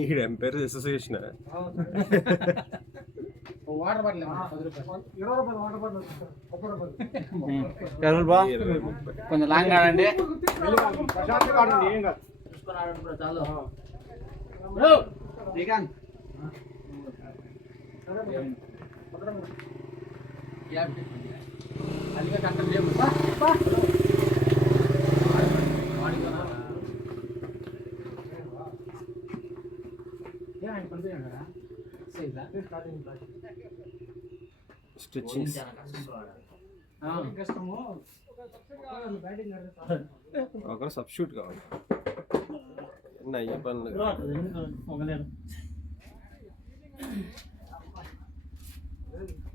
ఇక్కడ umpire association water bottle కొంచెం long ఆడండి చాలు అదిగా కంట్రోల్ చేయము స్టిచ్చింగ్ ఒక సబ్స్టిట్యూట్ కావాలి అయ్యే పనులు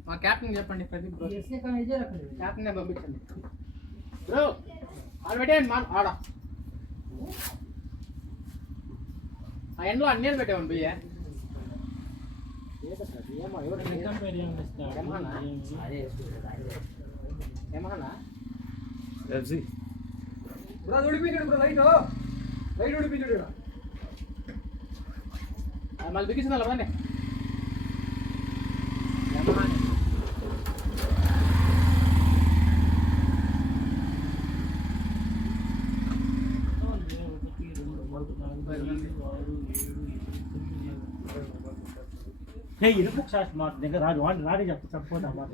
మా క్యాప్టెన్ చెప్పండి ప్రదీప్ క్యాప్టెన్ పంపించండి బ్రో ఆడ పెట్టేయండి ఆడ ఆ ఎండ్లో అన్నీ పెట్టామని బియ్య ఏమన్నా మళ్ళీ బిగించిన రండి ఇరుపు షాట్ మాట దగ్గర రాడు వాడిని రాడి చెప్పపోతా మాట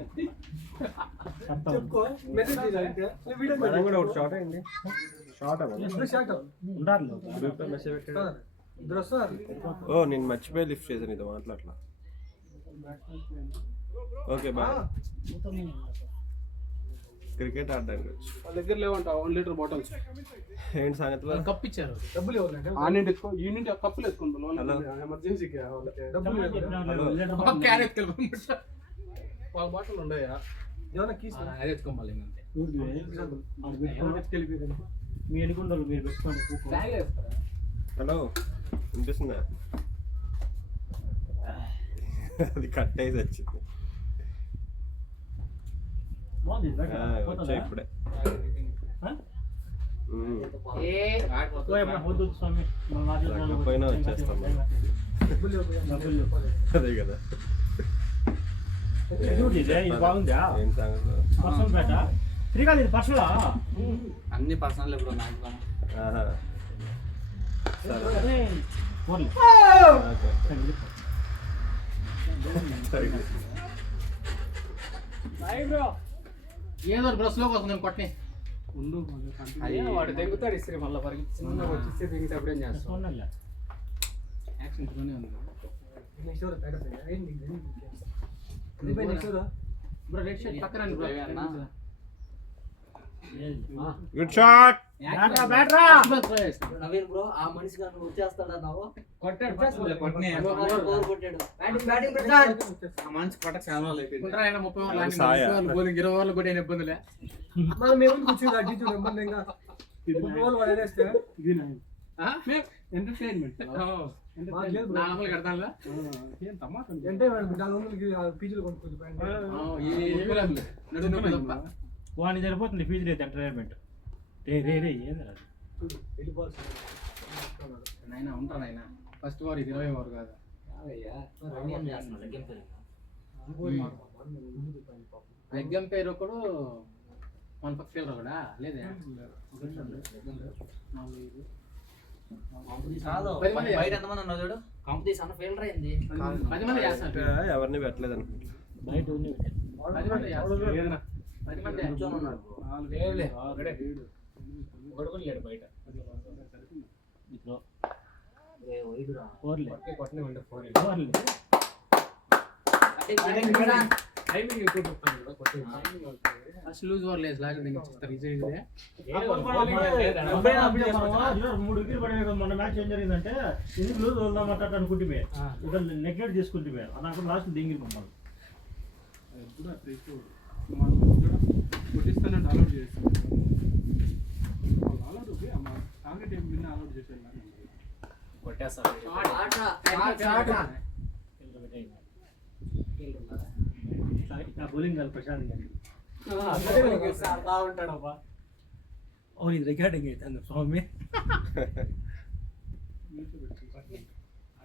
కూడా ఒకటి షార్ట్ అయింది షార్ట్ ఉండాలి ఓ నేను మర్చిపోయి లిఫ్ట్ చేశాను ఇది మాట్లాడలా ఓకే బాయ్ క్రికెట్ ఆడడానికి వాళ్ళ దగ్గర లేవంట 1 లీటర్ బాటిల్స్ ఏంటి సంగతిలో కప్ ఇచ్చారు డబ్బులు ఇవ్వాలంటే ఆ నుండి ఎత్తుకో ఈ నుండి కప్పులు ఎత్తుకుంటారు ఎమర్జెన్సీకి క్యాన్ ఎత్తుకెళ్ళి వాళ్ళ బాటిల్ ఉన్నాయా ఏమైనా కీస్ అది ఎత్తుకోవాలి మీ ఎన్నుకుంటారు మీరు పెట్టుకోండి హలో వినిపిస్తుందా అది కట్ అయ్యి వచ్చింది వచ్చా ఇప్పుడే పోయినా వచ్చేస్తాం అదే కదా ఇది బాగుందా ఏం సంగతి పర్సనల్ బేట శ్రీకాంత్ ఇది పర్సనల్ అన్ని పర్సనల్ ఇప్పుడు ఏదో బ్రష్ లో కోసం నేను కొట్టని వాడు తెగుతాడు ఇస్త్రీ మళ్ళీ వరకు చిన్నగా వచ్చి దిగితే అప్పుడేం చేస్తాం యాక్షన్ ఉంది బ్రో రెడ్ షర్ట్ పక్కన గుడ్ షాట్ నవీన్ బ్రో ఆ మనిషి గారు వచ్చేస్తాడన్నావు కొట్టాడు ఆ మనిషి కొట్ట చాలా రోజులు అయిపోయింది 30 ఓవర్లు 20 ఓవర్లు కూడా ఏం ఇబ్బందిలే ఎంటర్టైన్మెంట్ నార్మల్ కడతానులా వాడిని సరిపోతుంది ఫీజు లేదు ఎంటర్టైన్మెంట్ రే నాయన ఉంటారు నాయన ఫస్ట్ ఓవర్ ఇది 20 ఓవర్ కాదు ఎగ్జామ్ పేరు ఒకడు మన పక్క ఫెయిల్ కూడా లేదే బయట ఎంతమంది ఉన్నారు చూడు కాంపిటీషన్ ఫెయిల్ అయింది 10 మంది చేస్తారు ఎవరిని పెట్టలేదు అనుకుంటా బయట ఉంది 10 మంది చేస్తారు 10 మంది కూర్చొని ఉన్నారు లేడు బయట కొట్టనే ఉండే 4 ఫస్ట్ లూజ్ ఓవర్ లేదు లాగా ఇస్తారు ఈజీగా మూడు వికెట్ పడే మొన్న మ్యాచ్ ఏం జరిగిందంటే ఎందుకు లూజ్ వద్దామంట అనుకుంటే ఇక్కడ నెగ్లెక్ట్ చేసుకుంటే నాకు లాస్ట్ దింగి మమ్మల్ని కొట్టిస్తానంటే అలౌట్ చేస్తాను టార్గెట్ ఏం విన్న అలౌట్ చేశాను బౌలింగ్ ప్రశాంత్ బాగుంటాడబ్బా అవును ఇది రికార్డింగ్ అయితే స్వామి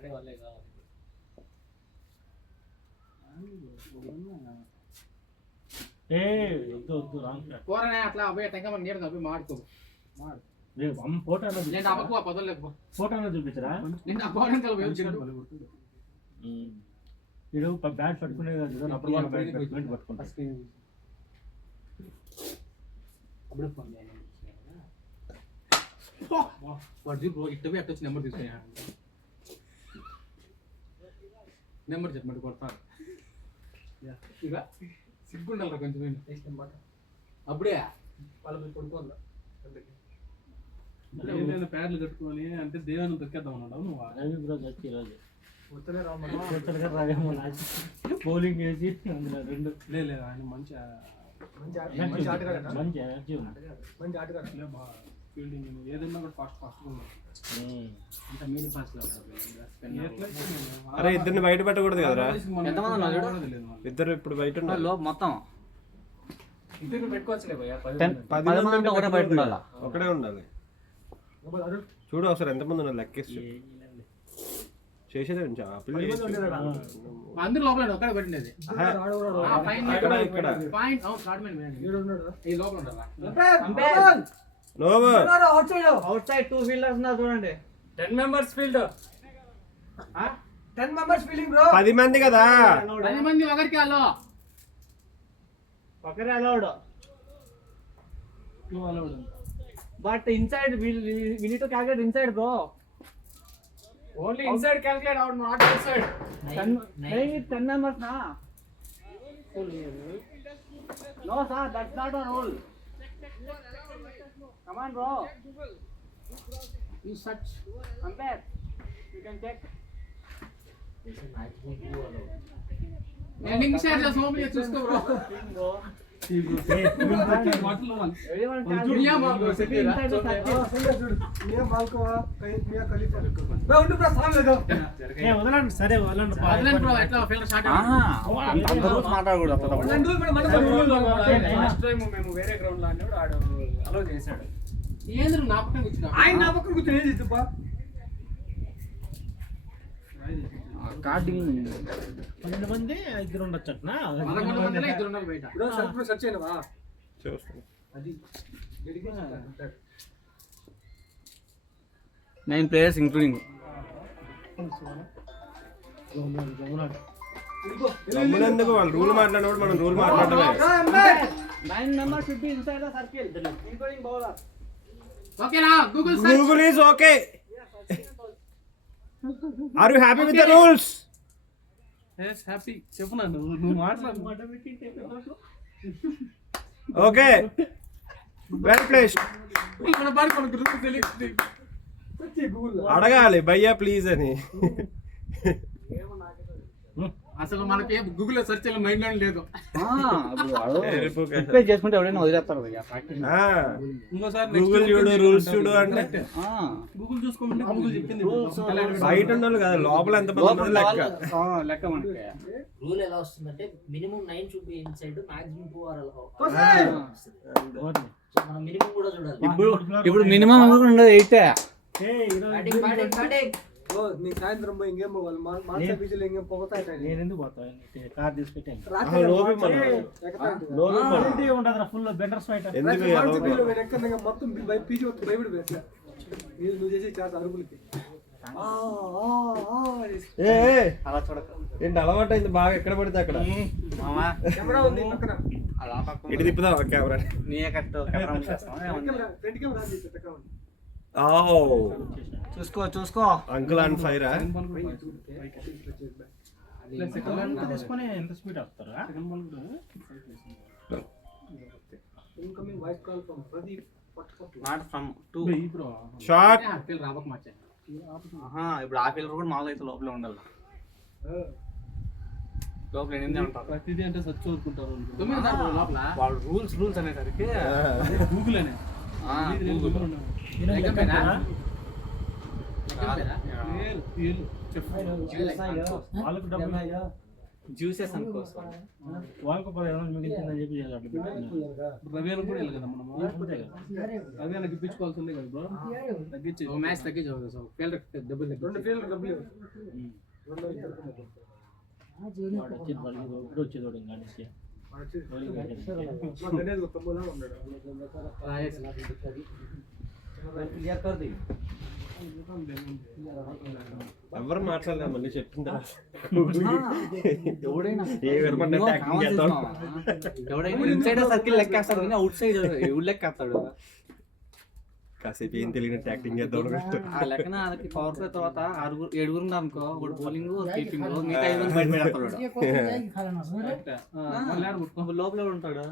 ఆడేవాళ్ళే కావాలి. వద్దు రాంగ్ ట్రాక్. పోరానే అట్లా అబ్బాయి టెంక మన నీడ అబ్బాయి మాడుకో రేపు అమ్మ ఫోటో నేను అబ్బకు ఆ పదం లేకపో ఫోటో చూపించరా నేను ఆ పోరానే కలిపి వీడు బ్యాట్ పట్టుకునే కదా అప్పుడు వాళ్ళు బ్యాట్ పట్టుకుంటారు. వాడు ఇట్టవి అట్టొచ్చి నెంబర్ తీసుకున్నా నెంబర్ చెప్పమంటే కొడతాను ఇక సిగ్గుండాలి కొంచెం అప్పుడే వాళ్ళ మీద కొడుకోవాలి ప్యాడ్లు కట్టుకొని అంటే దేవుని దొక్కేద్దాం అన్నాడు నువ్వు రవి బ్రో వచ్చి ఈరోజు బౌలింగ్ వేసి అందులో 2 లేదు ఆయన మంచి మంచి ఎనర్జీ ఫీల్డింగ్ ఏదైనా కూడా ఫాస్ట్గా అంటే మీరు ఫాస్ట్ అరే ఇద్దరిని బయట పెట్టకూడదు కదరా. ఎంతమంది ఉన్నారు చూడు? ఇద్దరు ఇప్పుడు బయట ఉన్నారు. మొత్తం ఇద్దరు పెట్టుకోవచ్చులే భయ్యా 10 మంది ఒకటే బయట ఉండాలా? ఒకడే ఉండాలి. చూడు ఒకసారి ఎంతమంది ఉన్నారు లెక్కేసి చేసేదే ఉంచా అందరూ లోపల ఒక్కడే పెట్టిండేది ఇక్కడ పాయింట్ ఈ లోపల ఉండాలా అవుట్ సైడ్ 2 ఫీల్డర్స్ ఉన్నారు చూడండి. 10 members field 10 members fielding bro. 10 మంది కదా. 10 మంది ఒకరికి అలో ఒకరే అలౌడ్. నువ్వు allowed but inside we need to calculate inside bro. Only inside calculate out not out side 10 members na. No sir, that's not a rule. Come on bro. You search Umpire, you can check. నేను English share చేస్తా open చూసుకో bro Everyone can दुनिया में आपको be inside the circle. వదలండి సరే వదలండి అదెన్ bro ఎట్లా ఫీల్డ్ స్టార్ట్ రూల్స్ మాట్లాడకూడదు లాస్ట్ టైం మేము వేరే గ్రౌండ్ లో ఆడినప్పుడు ఆడు అలో చేశాడు ఏంద్రు నా పక్కన కూర్చున్నా ఆయన నా పక్కన కూర్చుని ఏం చేద్దుపా కార్డింగ్ 12 మంది ఇద్దరు ఉండొచ్చు అట్నా 11 మందిలో ఇద్దరు ఉన్నారు బయట బ్రో సెల్ఫ్ సెర్చ్ చేయనవా చూస్తాను. అది డెడికేషన్ 9 players including. గమ్మునందుకు వాళ్ళు రూల్ మాట్లాడినప్పుడు మనం రూల్ మాట్లాడమే. 9 members should be inside the circle including bowler. ఓకేనా Google search Google is okay. Are you happy with the rules? yes happy చెప్పునా నువ్వు మాట్లాడు Okay. Well placed. మన బాడి మన గ్రూప్ తెలియదు అడగాలి భయ్యా ప్లీజ్ అని. అసలు మనకి గూగుల్ లో సెర్చ్ చేయాలి మైండ్ లో లేదు రిప్లై చేసుకుంటే ఎవరైనా వదిలేస్తారు భయ్యా ప్రాక్టీస్. ఇంకోసారి గూగుల్ చూడు రూల్స్ చూడు అంటే గూగుల్ చూసుకోమంటే గూగుల్ చెప్పింది బయట ఉండాలి కదా లోపల ఎంత మంది లెక్క. లెక్క మనకి రూల్ ఎలా వస్తుందంటే minimum 9 should be inside maximum 2 or allow. మనం మినిమం కూడా చూడాలి. ఇప్పుడు మినిమం ఉండదు 8. బ్యాటింగ్ బ్యాటింగ్ బ్యాటింగ్ సాయంత్రం పోయి ఇంకేం పోవాలి మాస్టర్ బీచ్లో ఇంకేం పోతాయి నేను ఎందుకు పోతాను కార్ తీసి పెట్టాను లోపి ఉండదు ఫుల్ బెండర్స్ ఫైట్. ఎందుకు మొత్తం పీచి భయపడి నువ్వు చేసి చాలా అరుగులకి అలా చూడక ఏంటి అలవాటు అయింది బాగా ఎక్కడ పడితే అక్కడ. మామా కెమెరా ఉంది పక్కన అలా పక్కన ఇటు తిప్పుదాం కెమెరా. నీయే కట్టు కెమెరా చేస్తాం. ఫ్రంట్ కెమెరా తీసి చూసుకో అంకుల్ ఆన్ ఫైర్. తీసుకొని ఎంత స్పీడ్ వస్తారా? Incoming voice call from Pradeep not from 2. Shot. రాబక్ మార్చా ఇప్పుడు ఆ ఫీల్డర్ కూడా మామూలుగా అయితే లోపలే ఉండాలి. లోపల 8 ఉంటారు. ప్రతిదీ అంటే సచ్ ఊరుకుంటారు లోపల వాళ్ళు రూల్స్ అనేసరికి గూగుల్ అనే వాళ్ళకు డబ్బులు జ్యూసెస్ అనుకోసం వాళ్ళకు 15 మిగిలిందని చెప్పి అట్లా పెట్టుకున్నారు. రవేలకు కూడా వెళ్ళదు కదా మనము లేకపోతే కదా. రవేలకు ఇప్పించుకోవాల్సిందే కదా బ్రో తగ్గించి ఒక మ్యాచ్ తగ్గించు సో ఫీల్డర్ డబ్బులు రెండు తగ్గించు ఫీల్డ్ డబ్బులు వాడు వచ్చేది వాళ్ళకి ఇప్పుడు వచ్చేది వాడు ఇంకా అనేసి. ఎవరు మాట్లాడలేదు మళ్ళీ చెప్తుందా ఎవడైనా ఎవరైనా ఎవడైనా ఇన్సైడ్ సర్కిల్ లెక్కేస్తాడు కానీ అవుట్ సైడ్ ఎవడు లెక్కేస్తాడు కాసేపు ఏం తెలియనట్టు యాక్టింగ్ చేద్దాం ఆ లెక్కన వాళ్ళకి పవర్ ప్లే తర్వాత 7 ఉన్నారు అనుకో ఒకటి బౌలింగ్ కీపింగ్ మిగతా 5 బయట పెడతాడు లోపల ఎవడు ఉంటాడు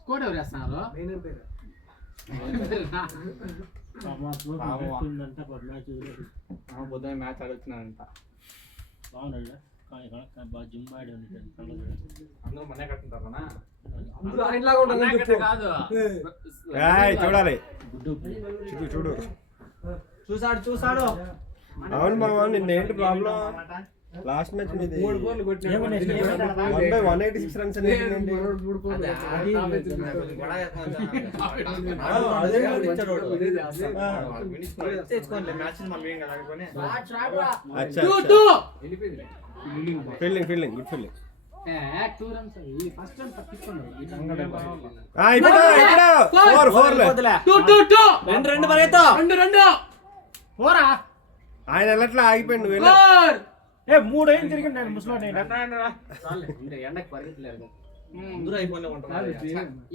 స్కోర్ ఎవరు వేస్తున్నారు పొద్దున మ్యాచ్ ఆడుతున్నాడంట బాగున్నాడు బాగా జిమ్ ఆడి అందరూ మనే కట్టుంటారు కాదు చూడాలి గుడ్డు చూడు చూసాడు అవును మామ నిన్నేంటి ప్రాబ్లం లాస్ట్ మ్యాచ్ మీది 186 రన్స్ ఫీల్డింగ్ గుడ్ ఫీల్డింగ్ ఆయన ఎట్లా ఆగిపోయింది మూడు ఏం తిరిగింది నేను ముసలాడు ఎండకి పరిగెత్తలేదు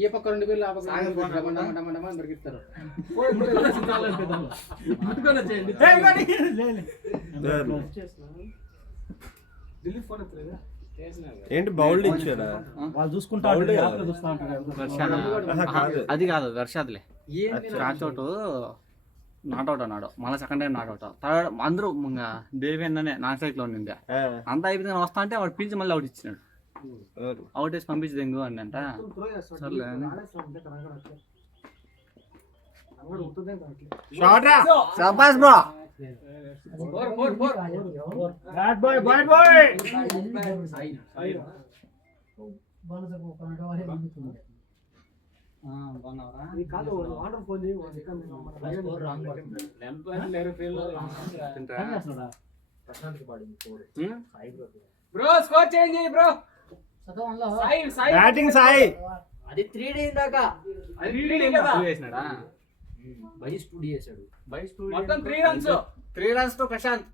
ఏ పక్క 2 పేర్లు ఆ పక్క దొరికిస్తారు ఏంటి బౌల్డ్ ఇచ్చారా వాళ్ళు చూసుకుంటారు అది కాదు వర్షాదులే రాచోటు నాట్అవుట్ అన్నాడు మళ్ళీ సెకండ్ టైం నాట్అవుట్ థర్డ్ అందరూ దేవి అన్ననే నా సైడ్ లో ఉండింది అంతా అయిపోయింది వస్తా అంటే వాడు పిలిచి మళ్ళీ అవుట్ ఇచ్చినాడు అవుట్ వేసి పంపించి దెంగు అని అంట సర్లే శబాష్ bro bad boy bro score change చేయి బ్రో బ్యాటింగ్ సాయి అది 3D దాకా అది 3D కదా వేసినాడా బై స్టూడియో చేశాడు మొత్తం 3 రన్స్ తో ప్రశాంత్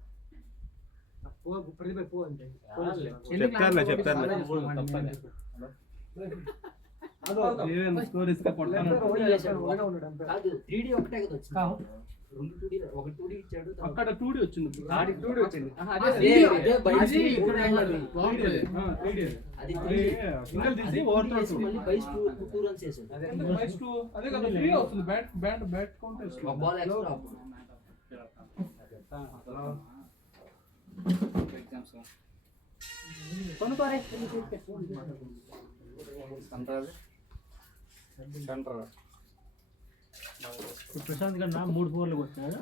చెప్తాను కాదు 3D ఒకటే కదా వచ్చింది 2 2D ఒక 2D ఇచ్చాడు అక్కడ 2D వచ్చింది ఆడికి 2D వచ్చింది అదే బై అది సింగిల్ తీసి ఓవర్ త్రో మళ్ళీ బై 2 రన్స్ చేశాడు అదే కదా 3 వస్తుంది బ్యాట్ కౌంటెస్ట్ ఒక బాల్ ఎక్స్ట్రా కొనుకోరే ప్రశాంత్ కన్నా 3 4 కొట్టినాడు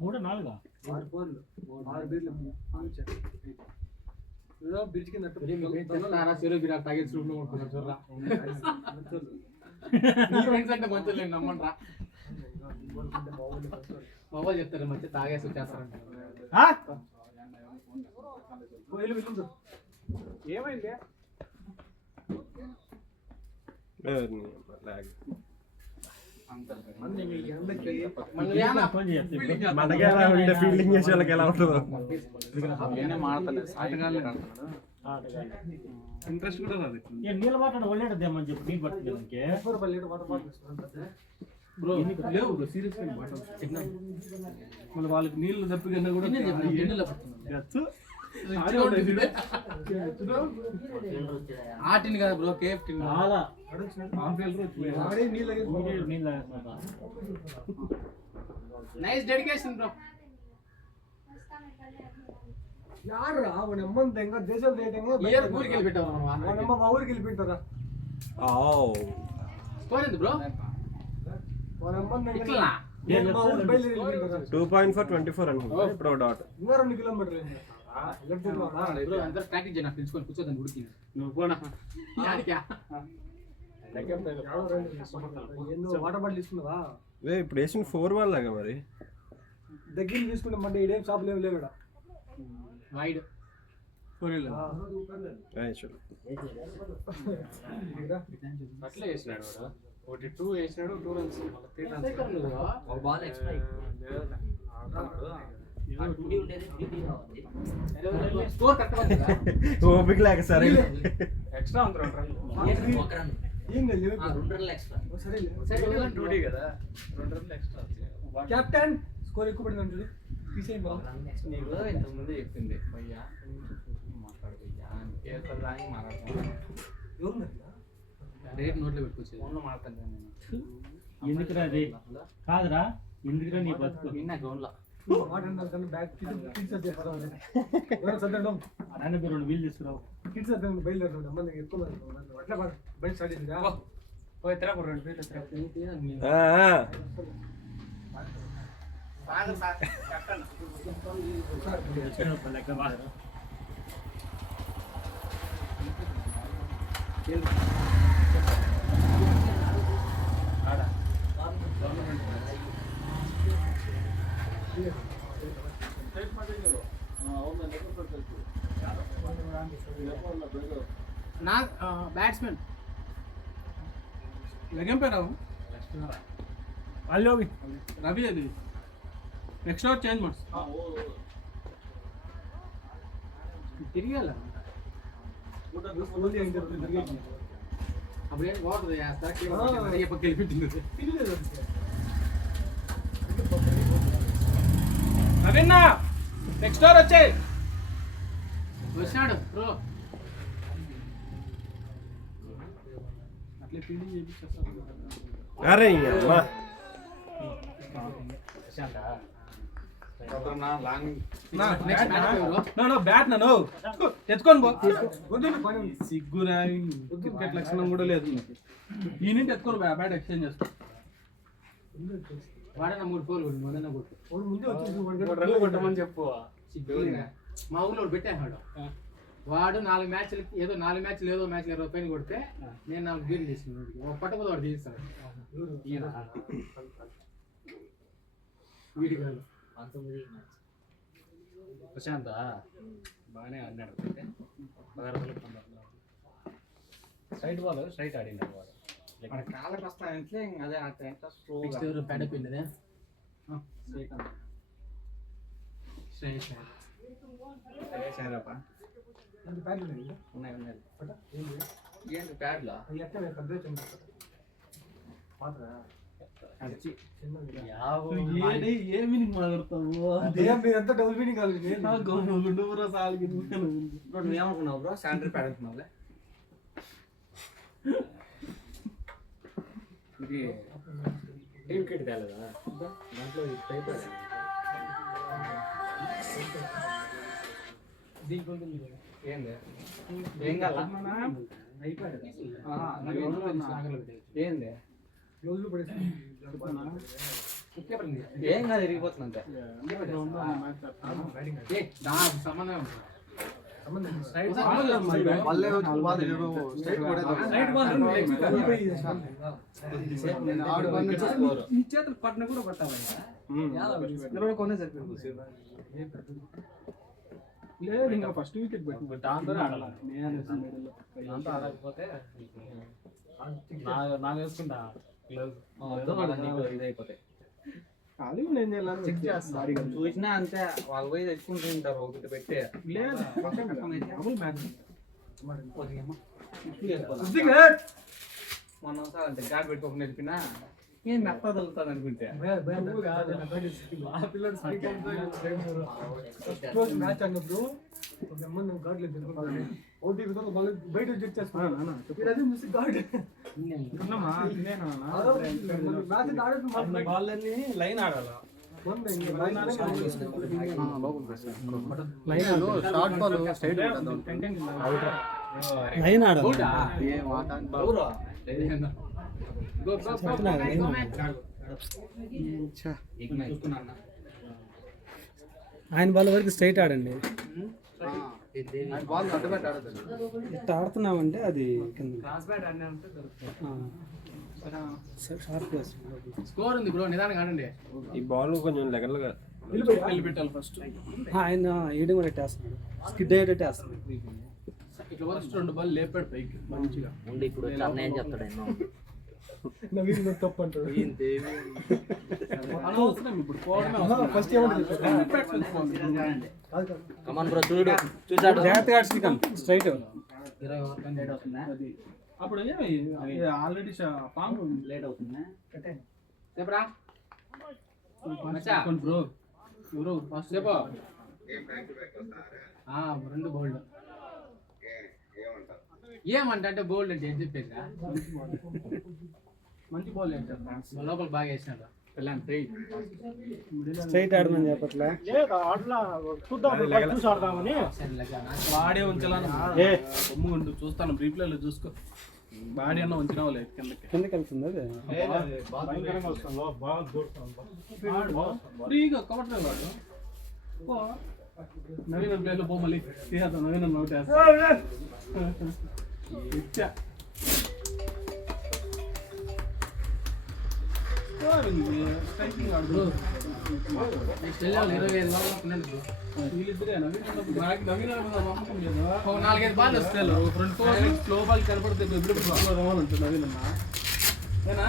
3 4 బ్రిడ్జ్ కింద టార్గెట్స్ రూమ్ లో ఉంటున్నారు చూడరా అంటే మంచి నమ్మండ్రా మొబైల్ చెప్తారు మంచి తాగేసి వచ్చేస్తారంట ఏమైంది మనకి ఎలా ఉంటే ఫీల్డింగ్ చేసే వాళ్ళకి ఎలా ఉంటుందో ఇంట్రెస్ట్ కూడా రాదు నీళ్ళ మాట్లాడ ఒళ్ళేటదేమని చెప్పి నీళ్ళు పట్టుకోవడానికి బ్రో లేవు బ్రో సీరియస్ మళ్ళీ వాళ్ళకి నీళ్ళు తప్పికన్నా కూడా ఆటిని కదా bro cafe nice dedication bro ಯಾರ ಅವನ ಅಮ್ಮನ ಹೆಂಗ ದೇಶದ ಊರಿಗೆ వెళ్ళిపెట్టావు ಅವನಮ್ಮ ಊರಿಗೆ వెళ్ళిపెట్ಟಾರ స్కోర్ ఎంత బ్రో ఇట్లా 2.424 అనుకుంటా ఇప్పుడు డాట్. బ్రో అందరూ ప్రాక్టీస్ చేయనా పిలుచుకొని కూర్చోదని ఉడికి నువ్వు పోనా యాడికా వాటర్ బాటిల్ తీసుకున్నావా? ఇప్పుడు వేసిన 4-1 లాగా మరి దగ్గర తీసుకుంటే మళ్ళీ ఇదేం షాప్ లేవు లేవు ఇక్కడ. వైడ్ అట్లే వేసినాడు వాడు. ఒకటి 2 వేసినాడు, 2 రన్స్, 3 రన్స్. ఒక బాల్ ఎక్స్ట్రా స్కోర్ కరెక్ట్ ఓపిక లేక సరే ఎక్స్ట్రా ఉంది 2 రన్లు. ఒక రన్ ఏం లేదు 2 రన్లు ఎక్స్ట్రా. సరేలే. 2D కదా, 2 రన్లు ఎక్స్ట్రా వచ్చాయి. కెప్టెన్ స్కోర్ ఎక్కువ పడింది చూడు. తీసేయండి బాబు. నీకు ఇంతకుముందు చెప్పింది భయ్యా మాట్లాడు భయ్యా కేసులు రాని మాట్లాడుతున్నాను. ఎవరున్నారు? రేట్ నోట్లో పెట్టుకోవచ్చు ఫోన్లో మాట్లాడతాను నేను. ఎందుకురా అది కాదురా ఎందుకురా నీ బతుకు విన్నా గ్రౌండ్లో మాట్లాడినారు కానీ బ్యాగ్ కిడ్స్ వచ్చే పదవాలి. ఎవరు సర్దండం? ఆయన మీరు 2 వీలు తీసుకురావు. కిడ్స్ వద్దాం బయలుదేరుతాం. అమ్మ ఎక్కువ అట్లా బయట స్టార్ట్ చేసిందా? పోయి ఎత్తరా 2 పేర్లు ఎత్తరా. లెక్క బాగా నా బ్యాట్స్మెన్ లగం పేరావు అల్లో రవి అది నెక్స్ట్ అవుట్ చేంజ్ మార్క్స్ తిరిగాల అప్పుడు ఏం బాగుంటుంది గెలిపించింది రవీణ నెక్స్ట్ ఓవర్ వచ్చాయి. వచ్చాడు బ్రో అట్లా ఫీల్డింగ్ చేయించేస్తారు. అరే అమ్మా బ్యాట్ నన్ను తెచ్చుకొని పో. సిగ్గురా క్రికెట్ లక్షణం కూడా లేదు. ఈ నుండి ఎత్తుకొని బ్యాట్ ఎక్స్చేంజ్ చేసుకో. వాడన్నా 3 4 మొదన్న కొట్టు ముందే వచ్చేసి కొట్టమని చెప్పు. మా ఊళ్ళో పెట్టాడు వాడు 4 మ్యాచ్లకి ఏదో 4 మ్యాచ్లు ఏదో మ్యాచ్లు 20 రూపాయలు కొడితే నేను 4 గేర్లు తీసుకున్నాను. ఒక పట్టుకుని వాడు తీస్తాడు వీడి కాదు 19 మ్యాచ్. ప్రశాంత్ బాగానే ఆడినాడు. స్ట్రైట్ బాల్ స్ట్రైట్ ఆడినాడు వాడు. మన కాళ్ళకి వస్తాయంటే అదే నెక్స్ట్ ఎవరు పెడపిండిదే ఉన్నాయి ఏంటి ప్యాడ్లా మీనింగ్ మాట్లాడతావు మీరంతా డబుల్ మీనింగ్ కాదు. ఏమనుకున్నావు బ్రో? శానిటరీ ప్యాడ్ అనుకున్నావులే. టీమ్ కిట్ తేలేదా దాంట్లో ఏంది ఏం కాదా ఏంది రోజులు పడేసి ఏం కాదు ఇరిగిపోతుంది అంతే. సంబంధం చేతులు పట్టిన కూడా పట్టాలి. కొనే సరిపోయింది. లేదు ఇంకా ఫస్ట్ వికెట్ పెట్టింది. దాంతో ఆడకపోతే నాకు వేసుకుంటా ఇదైపోతాయి. చూసినా అంతే వాళ్ళు పోయి తెచ్చుకుంటుంటారు ఒకటి పెట్టే. లేదు మొన్న ఒకసారి అంతే గాడి పెట్టుకోకుండా వెళ్ళిపోయినా ఏం మెత్త తగులుతుంది అనుకుంటే మ్యాచ్ అన్నప్పుడు బయట చెక్ చేసుకున్నాను. లైన్ ఆడాలా షార్ట్ బాల్ స్ట్రైట్ లైన్ ఆడ అవునా? ఏం ఆట అంటే go go go go match ఆయన బాల్ వరకు స్ట్రైట్ ఆడండి. బాల్ అడ్డుపెట్టి ఆడదు. ఇట్లా ఆడుతున్నామంటే అది కింద షార్ప్ స్కోర్ ఉంది బ్రో, నిదానంగా ఆడండి. ఈ బాల్ కొంచెం లెగల్గా పెట్టాలి ఫస్ట్. ఆయన ఏడు కూడా వేస్తున్నాడు, స్కిడ్ అయ్యేటట్టు వేస్తున్నాడు. ఇట్లా వరకు ఫస్ట్ 2 బాల్ లేపాడు పైకి మంచిగా. ఉండి ఇప్పుడు ఏం చెప్తాడు ఆయన నవీన్ తప్పు అంటాడు. అనవసరం ఇప్పుడు పోవడమే ఫస్ట్ కమాన్ బ్రో చూడు చూసాడు జాగ్రత్తగా శ్రీకాంత్ స్ట్రైట్ 20 ఓవర్ కంటే లేట్ అవుతుందా అప్పుడు ఆల్రెడీ పాము లేట్ అవుతుందా చెప్పరా మచ్చా బ్రో బ్రో ఫస్ట్ చెప్పు. రెండు బోల్డ్ ఏమంటే బోల్డ్ అంటే ఏం చెప్పేది మంచి బాల్ వేసారు. లోపల బాగా వేసినాడు. స్ట్రైట్ ఆడమని చెప్పట్లే. చూసి ఆడదామని బాడీ ఉంచాలని బొమ్మ చూస్తాను రీప్లేలో చూసుకో. బాడీ అన్న ఉంచినావు లేదు కిందకి వెళ్తుంది అది. భయంకరంగా వస్తాను బాగా దూరుతాను. ఫ్రీగా కవర్ వాడు నవీన ప్లేలో పో మళ్ళీ తీసేద్దాం. నవీన నోట్ ఇచ్చా స్ట్రైకింగ్ ఆడు. నెక్స్ట్ వెళ్ళాలి 25 బాల్ ఉన్నాడు. వీళ్ళిద్దరే నవీన నమ్మకం లేదు. 4-5 బాల్ వస్తాయి. ఫ్రంట్ స్లో బాల్ కనపడితే ఎప్పుడు బాగా రావాలంటే నవీన ఏనా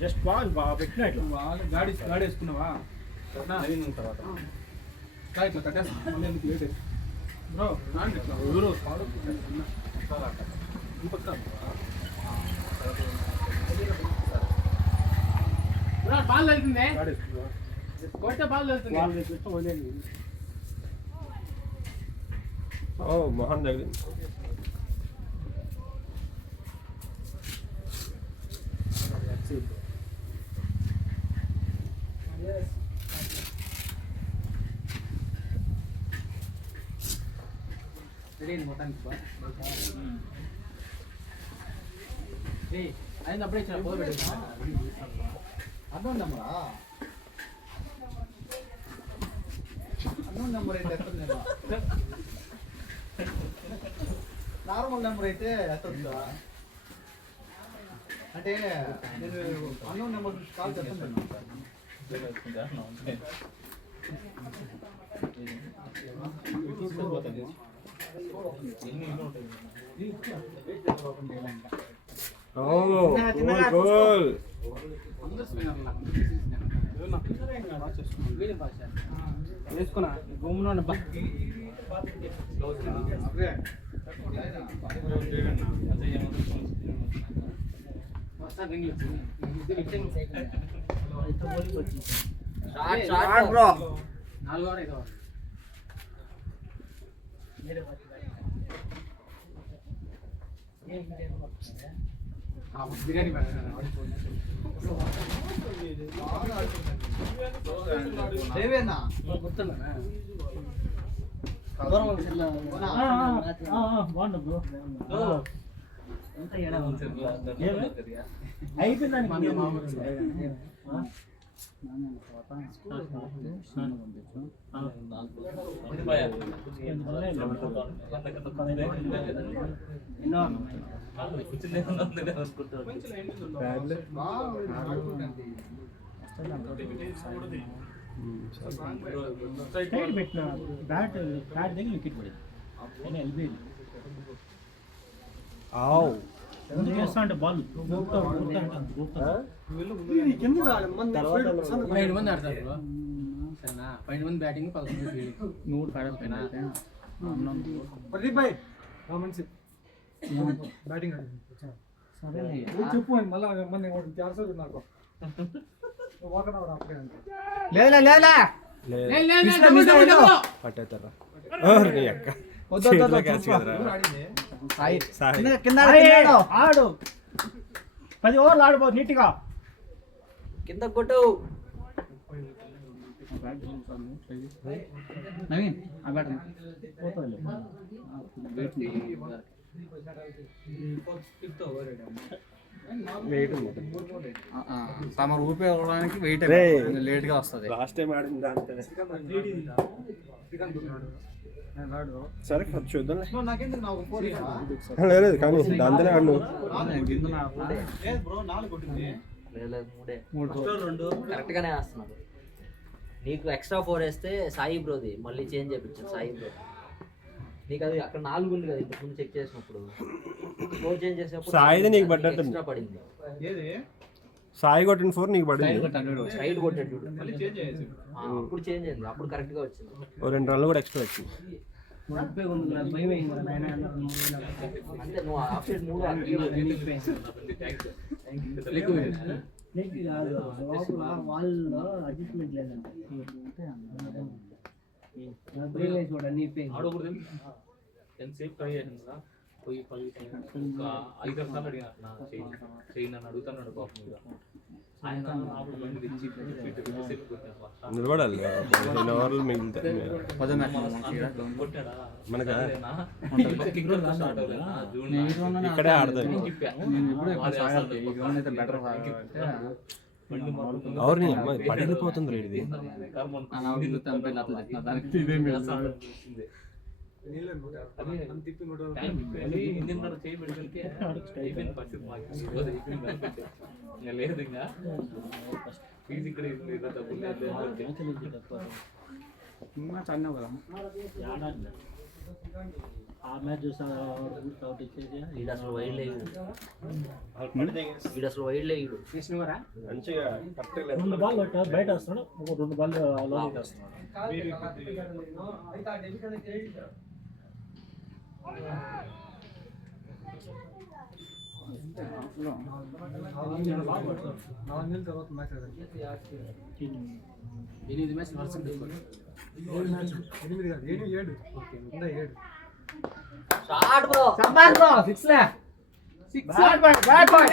జస్ట్ బాల్ బాగా పెట్టినట్లు గాడి వేసుకున్నావా ఇట్లా కట్టేస్తా లేట్ బ్రో ఎవరు బాల్ వెళ్తుంది, కొట్టే బాల్ వెళ్తుంది. ఓ మొహన్ దగ్గర మొత్తానికి ఆయన అప్పుడే ఇచ్చిన పోదు పెట్టినా అర్థం ఉందమ్మా. అన్నోన్ నెంబర్ అయితే ఎత్తదు. నేను నార్మల్ నెంబర్ అయితే ఎత్తద్దా అంటే నేను అన్నోన్ నెంబర్ కాల్ చేస్తాను. గోల్ వేసుకున్నా గుమ్మున నాలుగో ఐదో బిర్యానీ అయిపోయిందని పెట్టిన బ్యాట్ బ్యాట్ దగ్గర వికెట్ పడింది. వెళ్ళిపోయింది. ఎందుకు చేస్తా అంటే బాల్ 15 మంది ఆడతారు. సరేనా 15 మంది బ్యాటింగ్ 11 మంది ఫీల్డింగ్. నువ్వు పడకపోయినా బ్యాటింగ్ చెప్పు మళ్ళీ నాకు లేదా లేదా పట్టేస్తారా కింద ఆడు 10 ఓవర్లు ఆడిపో నీట్గా. కింద కొట్టు. నవీన్ ఆ బ్యాట్ తమరు ఊపివ్వడానికి వెయిట్ లేట్ గా వస్తుంది. లాస్ట్ టైం ఆడింది దాంతో. సరే చూద్దాం. లేదు కానీ దాంతోనే ఆడు. కరెక్ట్ గానే వేస్తున్నాడు. నీకు ఎక్స్ట్రా 4 వేస్తే సాయి బ్రోది మళ్ళీ చేంజ్ చేయించాను. సాయి బ్రో నీకు అది అక్కడ 4 ఉంది కదా ఇంతకు ముందు చెక్ చేసినప్పుడు 4 చేంజ్ చేసినప్పుడు సాయిది నీకు పడ్డట్టు ఎక్స్ట్రా పడింది. సాయి కొట్టిన 4 నీకు పడింది. సైడ్ కొట్టాడు చూడు. అప్పుడు చేంజ్ అయింది. అప్పుడు కరెక్ట్ గా వచ్చింది. ఓ 2 రన్లు కూడా ఎక్స్ట్రా వచ్చింది. అంతే నువ్వు ఆఫ్ సైడ్ 3 వాళ్ళలో అడ్జస్ట్మెంట్ లేదండి. ఎంతసేపు ట్రై చేసిందా పోయి 5 సార్లు అడిగిన చెయ్యి నన్ను అడుగుతున్నాడు పాపం మీద. ఆయన అప్పుడు బండి తెచ్చి నిలబడాలి. 15 ఓవర్లు మిగులుతాయి మనకు. ఇక్కడే ఆడతారు. అవును అమ్మాయి పడిపోతుంది ఇది. లేదు ఇంకా ఫీజు ఇక్కడ ఆ మ్యాచ్ చూసాను. అవుట్ ఇచ్చేసి వీడు అసలు వైడ్ లేడు. మంచిగా 2 బాల్ బయట వస్తాడు. 2 బాల్ లోపలికి వస్తున్నాడు. ఎనిమిది మ్యాచ్ వరుసగా తీసుకోండి. 7 షాట్ బ్రో. సంబాల్ బ్రో 6 లే 6 బ్యాట్ బాయ్ బ్యాట్ బాయ్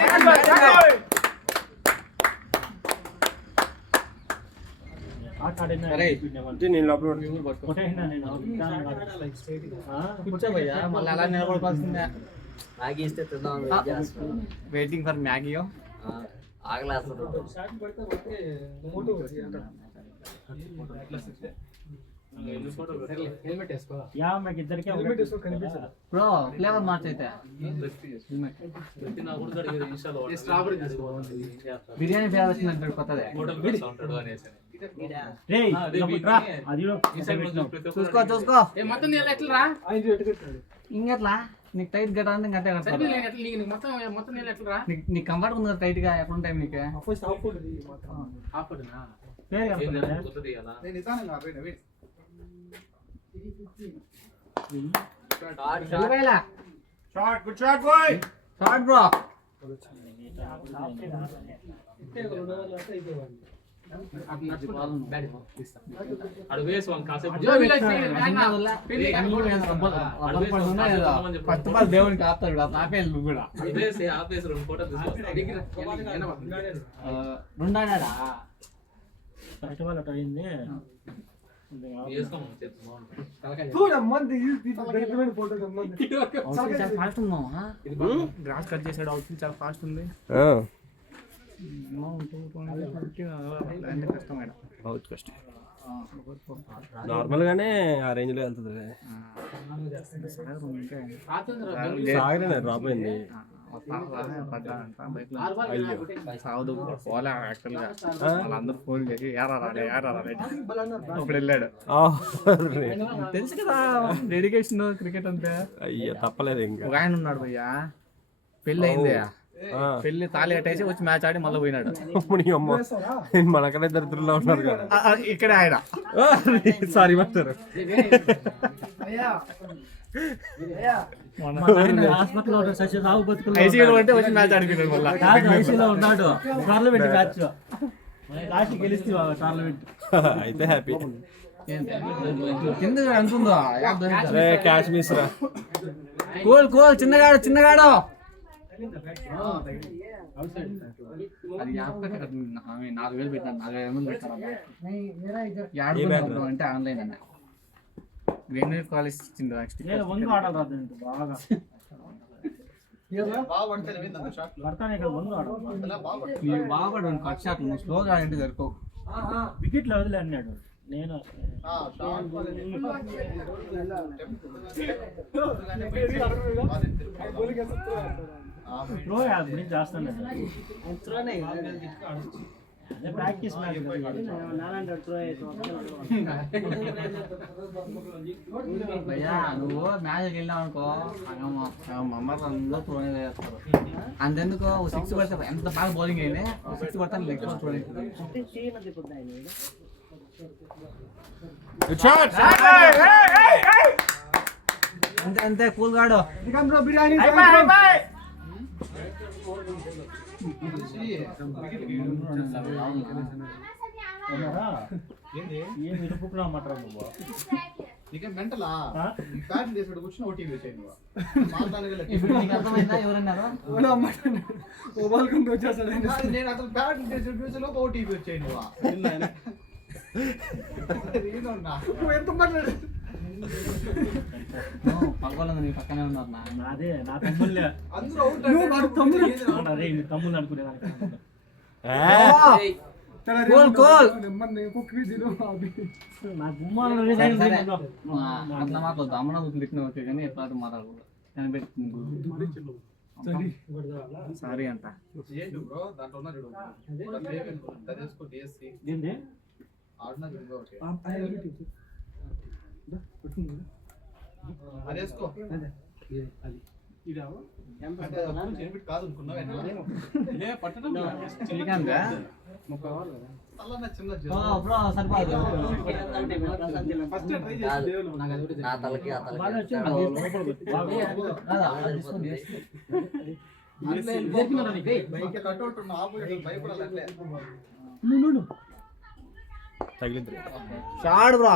ఆట ఆడినా నేను లోపల కొట్టేనా నేను కూర్చోబోయా మళ్ళీ అలా నిలబడిపోవాల్సిందే. మ్యాగీ ఇస్తే తిందాం వెయిటింగ్ ఫర్ మ్యాగీ. ఆగలేస్తాడు. హెల్మెట్ వేసుకో. యా మాకు ఇద్దరికి బ్రో ఫ్లేవర్ మార్చైతే స్ట్రాబెరీ తీసుకో. బిర్యానీ ఫ్లేవర్ వచ్చిందంటే కొత్తదే. చూసుకో చూసుకో. మొత్తం నీళ్ళు ఎట్లా రా? ఇంకెట్లా నీకు టైట్ గట్రా అంటే ఇంకా మొత్తం నీళ్ళు ఎట్లా రా? నీకు కంఫర్ట్ ఉంది కదా టైట్ గా ఎప్పుడు ఉంటాయి నీకు. ఆపడునా shot. Good shot boy. Short bro. అడుగు వేసి కాసేపు ఫస్ట్ బాల్ దేవునికి ఆపుతాడు ఆపేయాలి నువ్వు కూడా. ఆపేసి 2 ఫోటో రెండాడా ఫస్ట్ బాల్ అట్లా అయింది. ఫాస్ట్ ఉందా గ్రాస్ కట్ చేసాడు. అవుట్ చాలా ఫాస్ట్ ఉంది. కష్టం बहुत कष्ट నార్మల్ గానే ఆ రేంజ్ లో వెళ్తుంది. సాగరే డ్రాప్ అయింది. వాళ్ళందరూ ఫోన్ చేసి ఇప్పుడు వెళ్ళాడు. తెలుసు కదా డెడికేషన్ క్రికెట్ అంతే. అయ్యా తప్పలేదు. ఇంకా ఒక ఆయన ఉన్నాడు భయ్యా పెళ్ళి అయింది. పెళ్లి తాళి కట్టేసి వచ్చి మ్యాచ్ ఆడి మళ్ళీ పోయినాడు. మనకనే దరిద్రంలో ఉన్నారు కదా ఇక్కడే ఆయన. Sorry master. హాస్పిటల్ ఐసీయూలో ఉంటే వచ్చి మ్యాచ్ ఆడిపోయినాడు. మళ్ళీ ఐసీయూలో ఉన్నాడు. టోర్నమెంట్ మ్యాచ్ లాస్ట్ గెలిస్తే టోర్నమెంట్ అయితే హ్యాపీ. కింద ఎంత ఉందో క్యాష్ మిస్ రా. కోల్ చిన్నగాడు అది యాప్కి ఆమె 4,000 పెట్టాను, 4,500 పెట్టాను. యాడ్ అంటే ఆన్లైన్ అన్న గ్రీనరీ కాలేజ్ ఇచ్చింది నెక్స్ట్ ಒಂದು ಆಡಲ್ಲ ಅದಂತೂ ಬಾಗ ಬರ್ತಾನೆ ఇక్కడ ಒಂದು ಆಡಲ್ಲ ನೀವು బాగా కట్ షాట్ నువ్వు స్లోగా ఆడంటే సరిపో వికెట్లు వదిలే అన్నాడు నేను త్రో గురించి చేస్తాను అదే ప్రాక్టీస్ మ్యాచ్ భయ్యా నువ్వు మ్యాచ్కి వెళ్ళావు అనుకో మమ్మల్ని అందరూ త్రోనే చేస్తారు. అంతెందుకు 6 పడితే ఎంత బాగా బౌలింగ్ అయినా 6 పడతాను లెగ్ త్రోనే. అంతే అంతే కూల్ గాడు ఏం ఇరుపుకున్నా మాట్లాడు నువ్వు నీకేం మెంటలా బ్యాట్ చేసాడు కూర్చుని ఓటీవీ వచ్చాయి నువ్వు ఇప్పుడు నీకు అర్థమైందా ఎవరన్నారా నేను అసలు బ్యాట్ చేసాడు చూసేలో ఓటీవీ వచ్చాయి నువ్వు ఎంత మాట్లాడు పక్కన నీ పక్కనే ఉన్నారు నాదే నా తమ్ముళ్ళే అందరూ అవుట్ అదే మీ తమ్ముళ్ళు అనుకునేదానికి నా గుమ్మాలు అట్లా మాట్లాడదు అమ్మ బుద్ధి పెట్టిన ఓకే కానీ ఎట్లా మాట్లాడకూడదు కనిపెట్టింది సారీ అంట ఏంటి బ్రో దాంట్లో ఉన్నా చూడు చేసుకో డిఎస్సి ఏంటి ఆడినా చూడు ఓకే అది వేసుకో కాదు నా తలకి ఆ తలకి కట్అవుట్ ఉన్న ఆపోజిట్ భయపడాలి తగిలింది షాడ్ బ్రో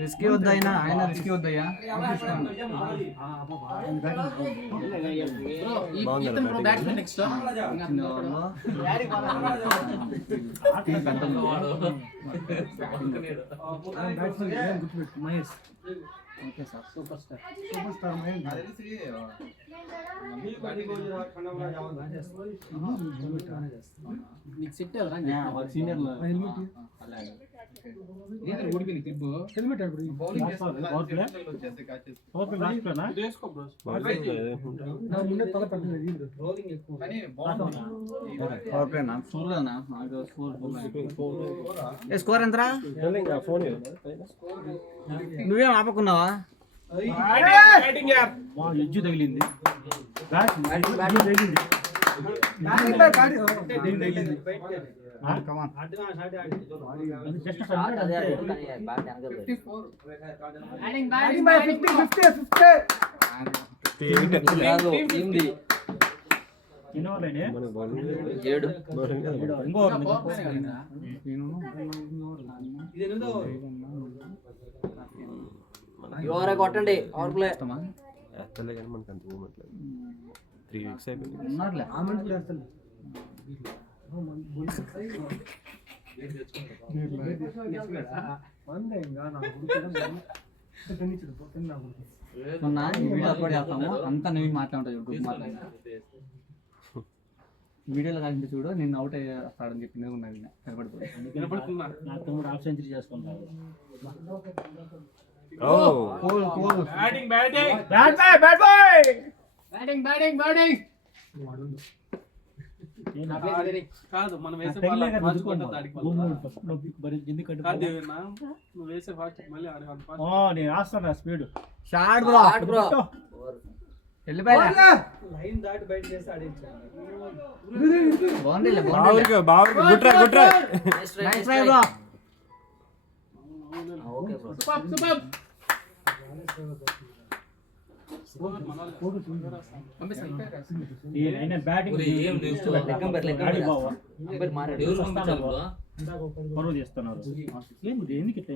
రిస్కీ వద్దయినా ఆయన రిస్కీ వద్దయ్యా next Mahesh okay sir super star నీకు సెట్ సీనియర్ ఓడిపోయింది క్లిప్ స్కోర్ ఎంతరా నువ్వేం ఆపకున్నావా ఎజ్జు తగిలింది ఎవరే కొట్టండి పవర్ ప్లే కానీ మనకు అంత మూమెంట్ లేదు 3 వీక్స్ అయిపోయింది ఉన్నారులే మొన్న వీడియో అప్లోడ్ చేస్తాము అంతా నువ్వు మాట్లాడుతావు మాట్లాడినా వీడియోలో కలిసి చూడు నిన్ను అవుట్ అయ్యాడని చెప్పి ఉన్నది సరిపడిపోయి నా తమ్ముడు హాఫ్ సెంచరీ చేసుకుంటాడు కాదు మనం వేసే నువ్వు వేసే ఫాస్ట్ మళ్ళీ నేను రాస్తాను స్పీడ్ షాట్ బ్రో వెళ్ళిపోయా ఓకే బ్రో పరువు చేస్తున్నారు ఎందుకు ఇట్లా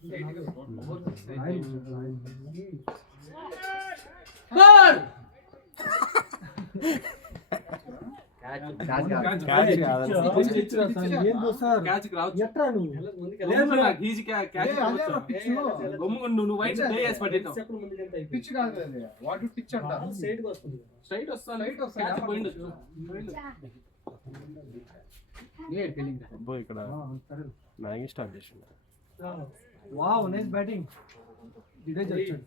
ఎట్రా నువ్వు నువ్వు వైట్ వేసి పట్టేటావు పిచ్ కాదు అది. వాట్ పిచ్ అంటారు. స్ట్రైట్ గా వస్తుంది స్ట్రైట్ వస్తాను Straight వస్తాను. క్యాచ్ పోయిండొచ్చు అబ్బో ఇక్కడ మ్యాగీ స్టార్ట్ చేసిండు. వావ్ నైస్ బ్యాటింగ్ ఇదే వచ్చాడు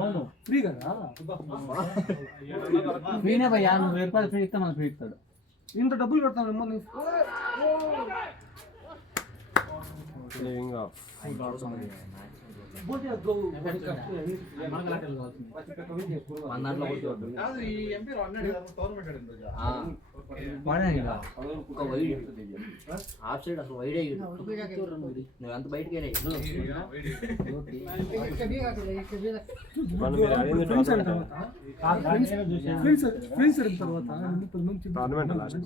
అవును ఫ్రీ కదా ఫ్రీనే భయ్యా, నువ్వు 1000 రూపాయలు ఫ్రీ ఇస్తే మనకు ఫ్రీ ఇస్తాడు. ఇంత డబ్బులు పెడతాను లివింగ్ ఆఫ్ మన దాంట్లో కాదు ఈ ఎంపీ అన్నాడు కదా టోర్నమెంట్ ఆడింది రోజు. ఒక వైడ్ హాఫ్ సైడ్ అసలు వైడే నువ్వు అంత బయటకి మనం మీరు ఆడింది ఫ్రెండ్స్ అయిన టోర్నమెంట్ తర్వాత టోర్నమెంట్ లాస్ట్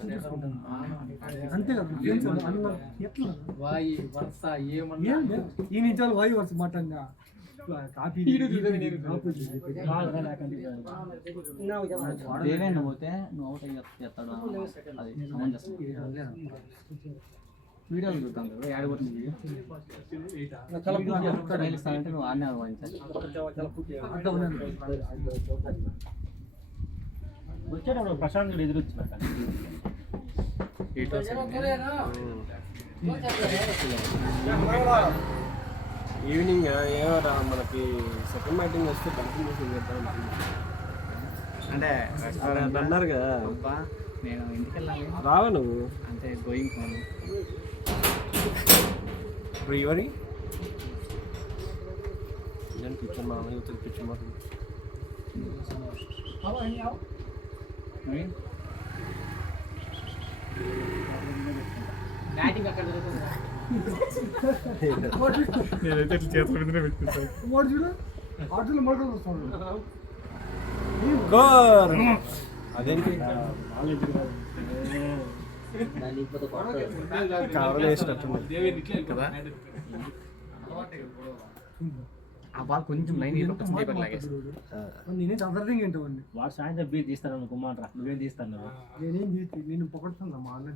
అంతే కదా ఫ్రెండ్స్ ఎట్లా ఈ నిజాలు వాయు వరుస మాటంగా కాపీ దేవేంద్ర పోతే నువ్వు అవుట్ అయ్యి చేస్తాడు, అది సమంజసం. వీడియోలు చూస్తాను కదా, ఏడగొట్టింది ఇస్తానంటే నువ్వు ఆడనే అనుభవించాలి. వచ్చేటప్పుడు ప్రశాంత్ గడు ఎదురొచ్చినాక ఈవినింగ్ ఏమో మనకి సెకండ్ మ్యాటింగ్ వస్తే కంటిన్యూషన్ చేద్దాం అంటే అన్నారు కదా. నేను ఇంటికి వెళ్ళాలి, రావా నువ్వు అంటే గోయింగ్ హోమ్. ఇప్పుడు ఇవరి నేను కూర్చొని మా అమ్మాయి వచ్చి కూర్చొని బ్యాటింగ్ అక్కడ జరుగుతుంది. నేనైతే ఇట్లా చేతుల మీదనే పెట్టుకుంటాను. వాడు చూడు ఆటలు మడకలు వస్తాడు అదేంటి కవర్ వేసినట్టుంది కదా. ఆ బాల్ కొంచెం లైన్ లాగేసి నేనే చదరదింగ్ ఏంటండి వాడు సాయంత్రం బీర్ తీస్తాను కుమ్మంటారా, నువ్వేం తీస్తాను నేనేం చేసి నేను పొగడుతున్నా మా అన్న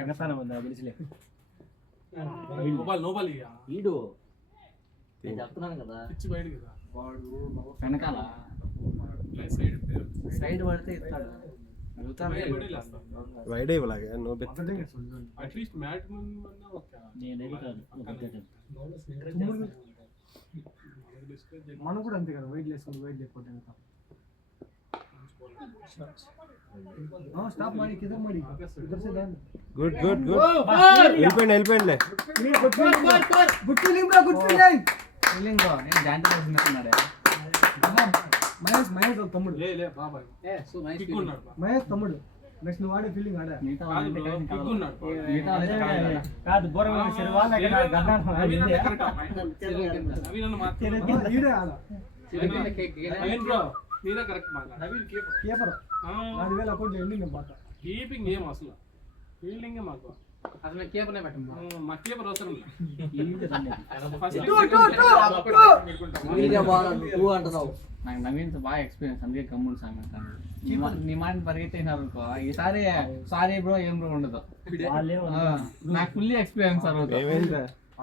తెగస్తానం ఉందా తెలిసిలే. నోబాల్ వీడు నేను చెప్తున్నాను కదా పిచ్ బయట కదా వెనకాల సైడ్ సైడ్ పడితే ఇస్తాడు. వైడే ఇవ్వలాగా నువ్వు అట్లీస్ట్ మ్యాట్ మనం కూడా అంతే కదా వెయిట్ వేసుకుంటే వెయిట్ లేకపోతే స్టాప్ ಮಾಡಿ కిదర్ ಮಾಡಿ ఇద్దరు से दान గుడ్ గుడ్ గుడ్ వెళ్ళిపోయిందిలే. Good feeling bro good feeling feeling నేను జాయింట్ చేస్తున్నాడు. మహేష్ వాళ్ళ తమ్ముడు లే బాబాయ్ పిక్కున్నాడు మహేష్ తమ్ముడు నెక్స్ట్ నువ్వు ఆడే ఫీలింగ్ ఆడా మిగతా వాళ్ళంటే కానీ కాదు. పిక్కున్నాడు మిగతా వాళ్ళైతే కాదు. కాదు బోర ఈడే ఆడ ఏం బ్రో మీరే కరెక్ట్ మాట నవీన్ కీపర్ 4000 అకౌంట్ ఎండింగ్ బాట కీపింగ్ ఏం అసలు ఫీల్డింగ్ మాకు అసలు కేపనే పెట్టండి. మా కీపర్ అవసరం అంటున్నావు నాకు నవీన్తో బాగా ఎక్స్పీరియన్స్, అందుకే గమ్ముడు సాంగ్ అంటాను. నీ మాట పరిగెత్తేసినారు అనుకో ఈసారి సారీ బ్రో ఏం బ్రో ఉండదు. నాకు ఫుల్లీ ఎక్స్పీరియన్స్ ఆ రోజు.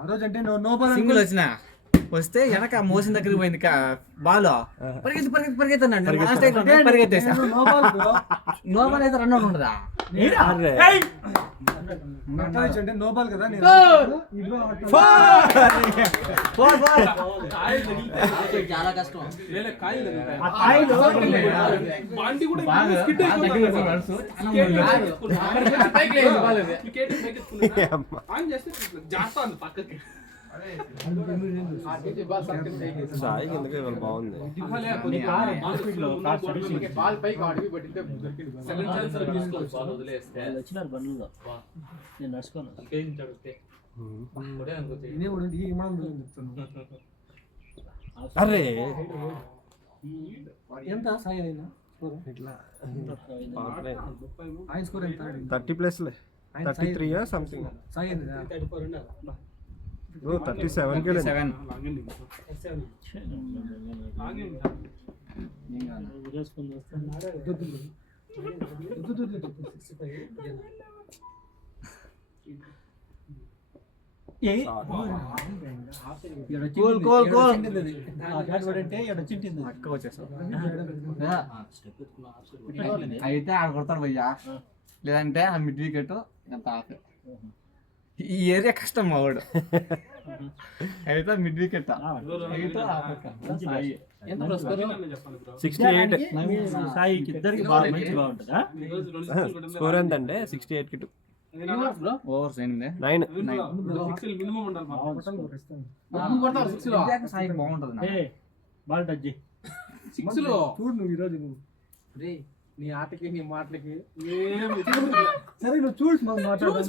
ఆ రోజు అంటే నో బాల్ సింగిల్ వస్తే వెనక మోసిన దగ్గరికి పోయింది బాల్ పరిగెత్తున్నాడు. పరిగెత్తేసా no ball bro no ball అయితే రన్ అవుట్ ఉండదా? అంటే నో బాల్ కదా నేను ఇబ్రో చాలా కష్టం బాండి కూడా ఆన్ చేస్తే జాస్తా పక్కకి సాయి కిందకి ఇవాళ బాగుంది. బాల్ పైకి అడిగి పట్టితే సెకండ్ ఛాన్స్ తీసుకోవచ్చు బాల్ వదిలేస్తే వచ్చినారు బండ్లో నేను నడుచుకోను. ఇనే కూడా ఈ మనం చెప్తాను అరే ఎంత సాయి అయినా ఇట్లా ఆయన స్కోర్ ఎంత 30+లే 33 సంథింగ్ సాయి 37కి వెళ్ళింది. 7 అక్క వచ్చేసావు అయితే ఆడ కొడతాడు భయ్యా, లేదంటే ఆ మిడ్ వికెట్ ఎంత ఆఫ్. ఈ ఏరియా కష్టం మా వాడు. అయితే మిడ్ వికెట్ 68 సాయికి ఇద్దరికి బాగా మంచిగా ఉంటుందా? స్కోర్ ఎంతంటే 68కి 2 ఓవర్స్ ఏంది 9. సాయి బాగుంటది నాకు. బాల్ టచ్ చేయి. చూడు నువ్వు ఈరోజు నువ్వు నీ ఆటకి నీ మాటలకి సరే నువ్వు చూసి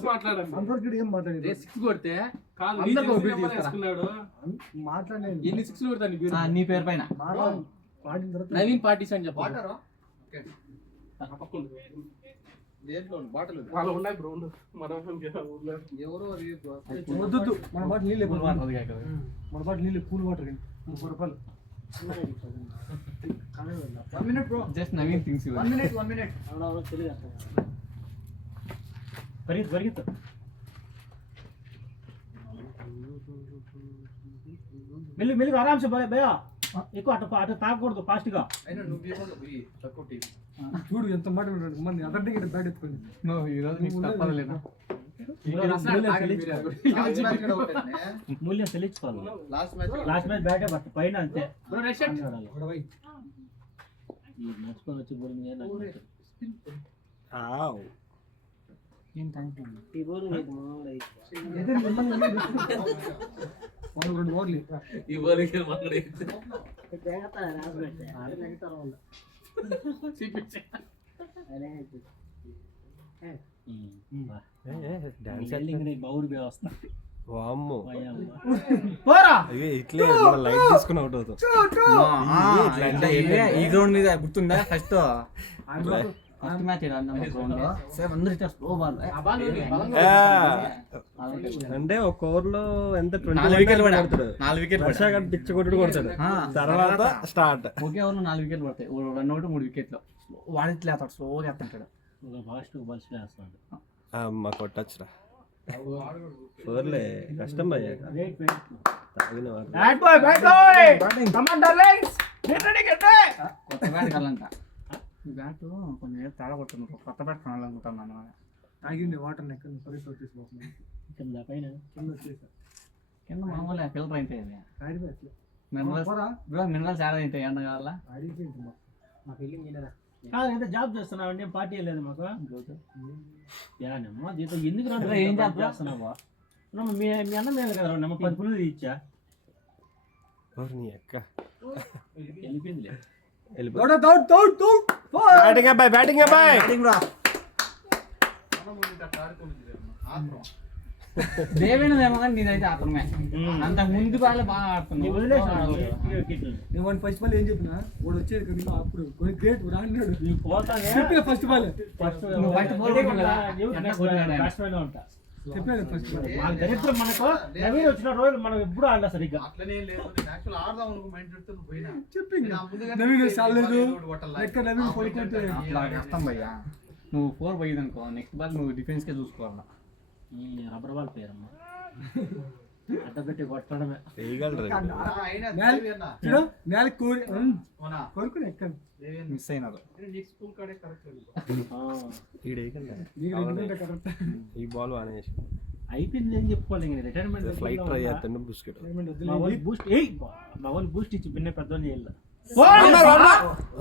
మాట్లాడండి అందరికి ఏం మాట్లాడేది 6 కొడితే మాట్లాడలేదు ఎన్ని 6 కొడతా నీ పేరు పైన పాడిన తర్వాత నవీన్ పార్టీస్ అని చెప్పారు. వద్దు మన బాట నీళ్ళు మన బాట నీళ్ళు కూల్ వాటర్ 30 రూపాయలు. జస్ట్ నవీన్ థింగ్స్ పరిగెత్తు మెల్లిగా ఆరామ్సే భయ్యా, ఎక్కువ అటు తాగకూడదు ఫాస్ట్ గా. చూడు ఎంత మాట మన అదర్డే బ్యాట్ ఎత్తుకోండి. ఈరోజు నీకు తప్పలేదు. మూల్యం చెల్లించుకోవాలి. లాస్ట్ మ్యాచ్ బ్యాటే పట్టు పైన అంతే. నడుచుకొని వచ్చి బోల్ మీద వాళ్ళు 2 ఓవర్లు బౌరు వ్యవస్థ. వామ్మో పోరా అయ్యో ఇట్లే లైట్ తీసుకుని అవుట్ అవుతాం. ఈ గ్రౌండ్ మీద గుర్తుందా ఫస్ట్ మ్యాచ్ గ్రౌండ్ లో సేమ్ అందరూ స్లో బాల్ అంటే ఒక ఓవర్లో ఎంత 4 వికెట్లు కొడతాడు. 4 వికెట్లు వర్షా గారు పిచ్చ కొట్టుడు కొడతాడు. తర్వాత స్టార్ట్. ఒకే ఓవర్లో 4 వికెట్లు పడతాయి. 2 అవుట్ 3 వికెట్లు. వాడిట్లే అతడు స్లోగా ఎత్తుంటాడు. ఫాస్ట్ బల్స్ వేస్తాడు. అమ్మ కొట్టచ్చురా ఓర్లే కష్టం భయ్యా. తాగిన కొత్త బ్యాట్ కావాలంట. ఈ బ్యాట్ కొంచెం తేడా కొడుతున్నాను. కొత్త బ్యాట్ కొనాలనుకుంటున్నాను. తాగింది వాటర్ ఎక్కడ పరిస్థితి వచ్చేసి కింద పైన కింద మామూలు ఫిల్టర్ అయితే ఆడిపోయి మినరల్స్ యాడ్ అయితే ఎండ కావాలా. ఆడిపోయింది కాదు ఎంత జాబ్ చేస్తున్నావు అంటే పార్టీ లేదు మాకు. యానమ్మా జీతం ఎందుకు రా? ఏం జాబ్ చేస్తున్నావా? మీ అన్న మీద కదా నమ్మ 10 పులులు ఇచ్చా నీ అక్క వెళ్ళిపోయిందిలే. బ్యాటింగ్ అబ్బాయి బ్యాటింగ్ అబ్బాయి దేవేనేమో కానీ నేనైతే ఆత్రమే. అంతకు ముందు వాళ్ళు బాగా ఆడుతున్నావు. నేను వాడిని ఫస్ట్ బాల్ ఏం చెప్పినా వాడు వచ్చేది కదా అప్పుడు కొన్ని గ్రేట్ రాన్నాడు చెప్పిన ఫస్ట్ బాల్ చెప్పాను ఫస్ట్ బాల్ దరిద్రం మనకు నవీన్ వచ్చిన రోజులు మనం ఎప్పుడు ఆడలే సరిగ్గా. అట్లనే లేదు యాక్చువల్ ఆడదాం అనుకో మైండ్ సెట్ తో పోయినా చెప్పింది నవీన్ సాలేదు లెక్క నవీన్ పడుకుంటే అట్లా కష్టం భయ్యా. నువ్వు 4 పోయింది అనుకో నెక్స్ట్ బాల్ నువ్వు డిఫెన్స్కే చూసుకోవాలా. ఈ రబ్బర్ బాల్ పేరమ్మా అడ్డపెట్టి కొట్టడమే. నేల కోరుకుని ఎక్కాను మిస్ అయినారు. స్కూల్ కాడే కరెక్ట్ కరెక్ట్ ఈ బాల్ ఆనేసి అయిపోయింది అని చెప్పుకోవాలి. రిటైర్మెంట్ ఫ్లైట్ ట్రై చేస్తాను బిస్కెట్ బూస్ట్ మా వాళ్ళు బూస్ట్ ఇచ్చి పిన్న పెద్ద చేయాలి.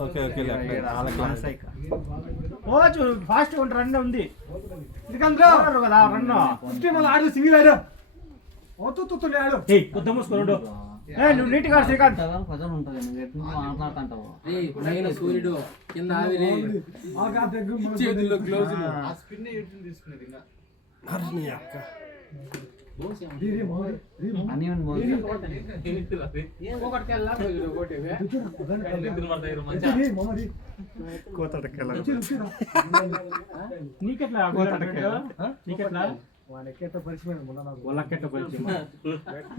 ఓకే ఓకే ఫాస్ట్ రన్ ఉంది రన్ ఆడు సింగిల్ ఆడు ఆడు కొత్త మూసుకోండు. నువ్వు నీట్ గా శ్రీకాంత్ ప్రజలు ఉంటుంది. నువ్వు ఎట్లా మాట్లాడుతుంటావు. పైన సూర్యుడు కింద ఆవిరి గ్లౌజ్ ఆ స్పిన్ తీసుకునేది ఇంకా నీ అక్క అనియన్ ఒకటి తెల్లా ఒకటి నీకెట్లా నీకెట్లా వాళ్ళకెట్ట పరిచయం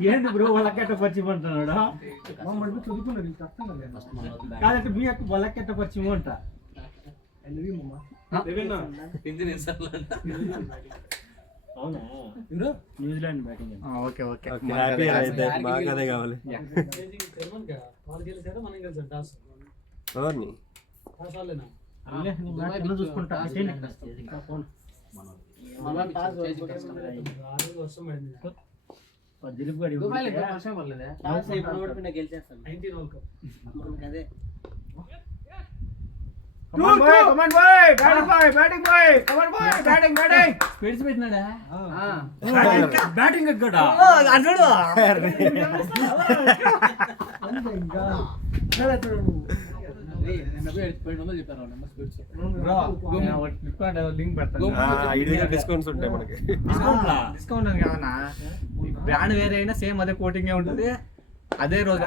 ఏంటి బ్రో వాళ్ళకెట్ట పరిచయం అంటున్నాడు చదువుకున్నారు అర్థం కదా కాదంటే మీ యొక్క వాళ్ళకెట్ట పరిచయం అంట అవునా న్యూజిలాండ్ బ్యాటింగ్ ఓకే ఓకే మాకు అదే కావాలి. ఎవరిని చూసుకుంటా దుబాయ్లో ఇంకా వర్షం పడలేదే స్పీడ్స్ పెట్టినాడా బ్యాటింగ్ ఎక్కడా లింక్ పెడతాను డిస్కౌంట్స్ ఉంటాయి మనకి. డిస్కౌంట్ అని కాదన్నా బ్రాండ్ వేరే అయినా సేమ్ అదే కోటింగ్ ఉంటుంది అదే రోజు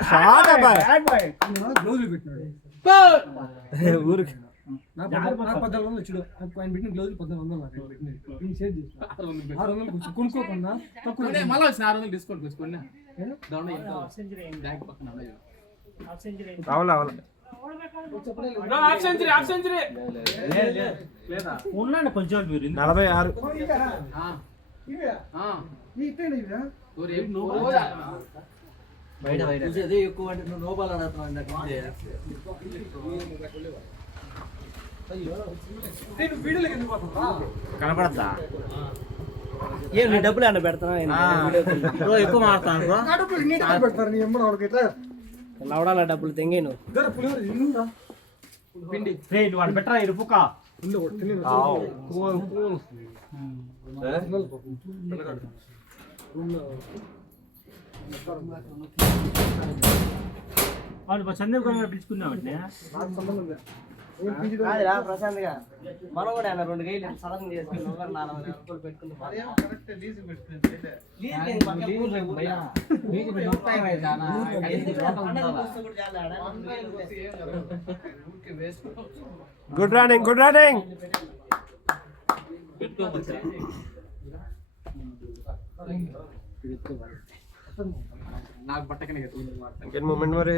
గ్లౌజులు పెట్టినాడు ఊరికి నాకు 1400 వచ్చాడు ఆయన పెట్టిన గ్లౌజులు 1400 నాకు పెట్టినది షేర్ చేసి 600 కొంచెం కొనుక్కోకుండా తక్కువ మళ్ళీ వచ్చిన 600 డిస్కౌంట్ తీసుకున్నా బ్యాంక్ పక్కన రావులా ఉన్నాండి కొంచెం మీరు 46 బయట బయట అదే ఎక్కువ అంటే నువ్వు నోబాల్ ఆడుతున్నావు వీడియోలోకి ఎందుకు పోతున్నా కనపడద్దా ఏం నీ డబ్బులు ఏమన్నా పెడతానా బ్రో ఎక్కువ మారుతాను బ్రో నా డబ్బులు నీ దగ్గర పెడతారు నీ ఎమ్మడ వాడికి ఎట్లా లవడాల డబ్బులు తెంగాను పులిహోర ఇల్లుందా పిండి వాడు బెటర్ ఇరుపుక ఉండే ఒకటి తెలియదు వాళ్ళు సందీప్ గారు పిలుచుకున్నామంటే నాకు సంబంధం లేదు కాదురా ప్రశాంత్ గా మనం కూడా అలా 2 గేలు సడన్ చేసుకున్నాం 400 రూపాయలు పెట్టుకున్నాం గుడ్ రన్నింగ్ నాకు పట్టకనే ఇంకేం మూమెంట్ మరి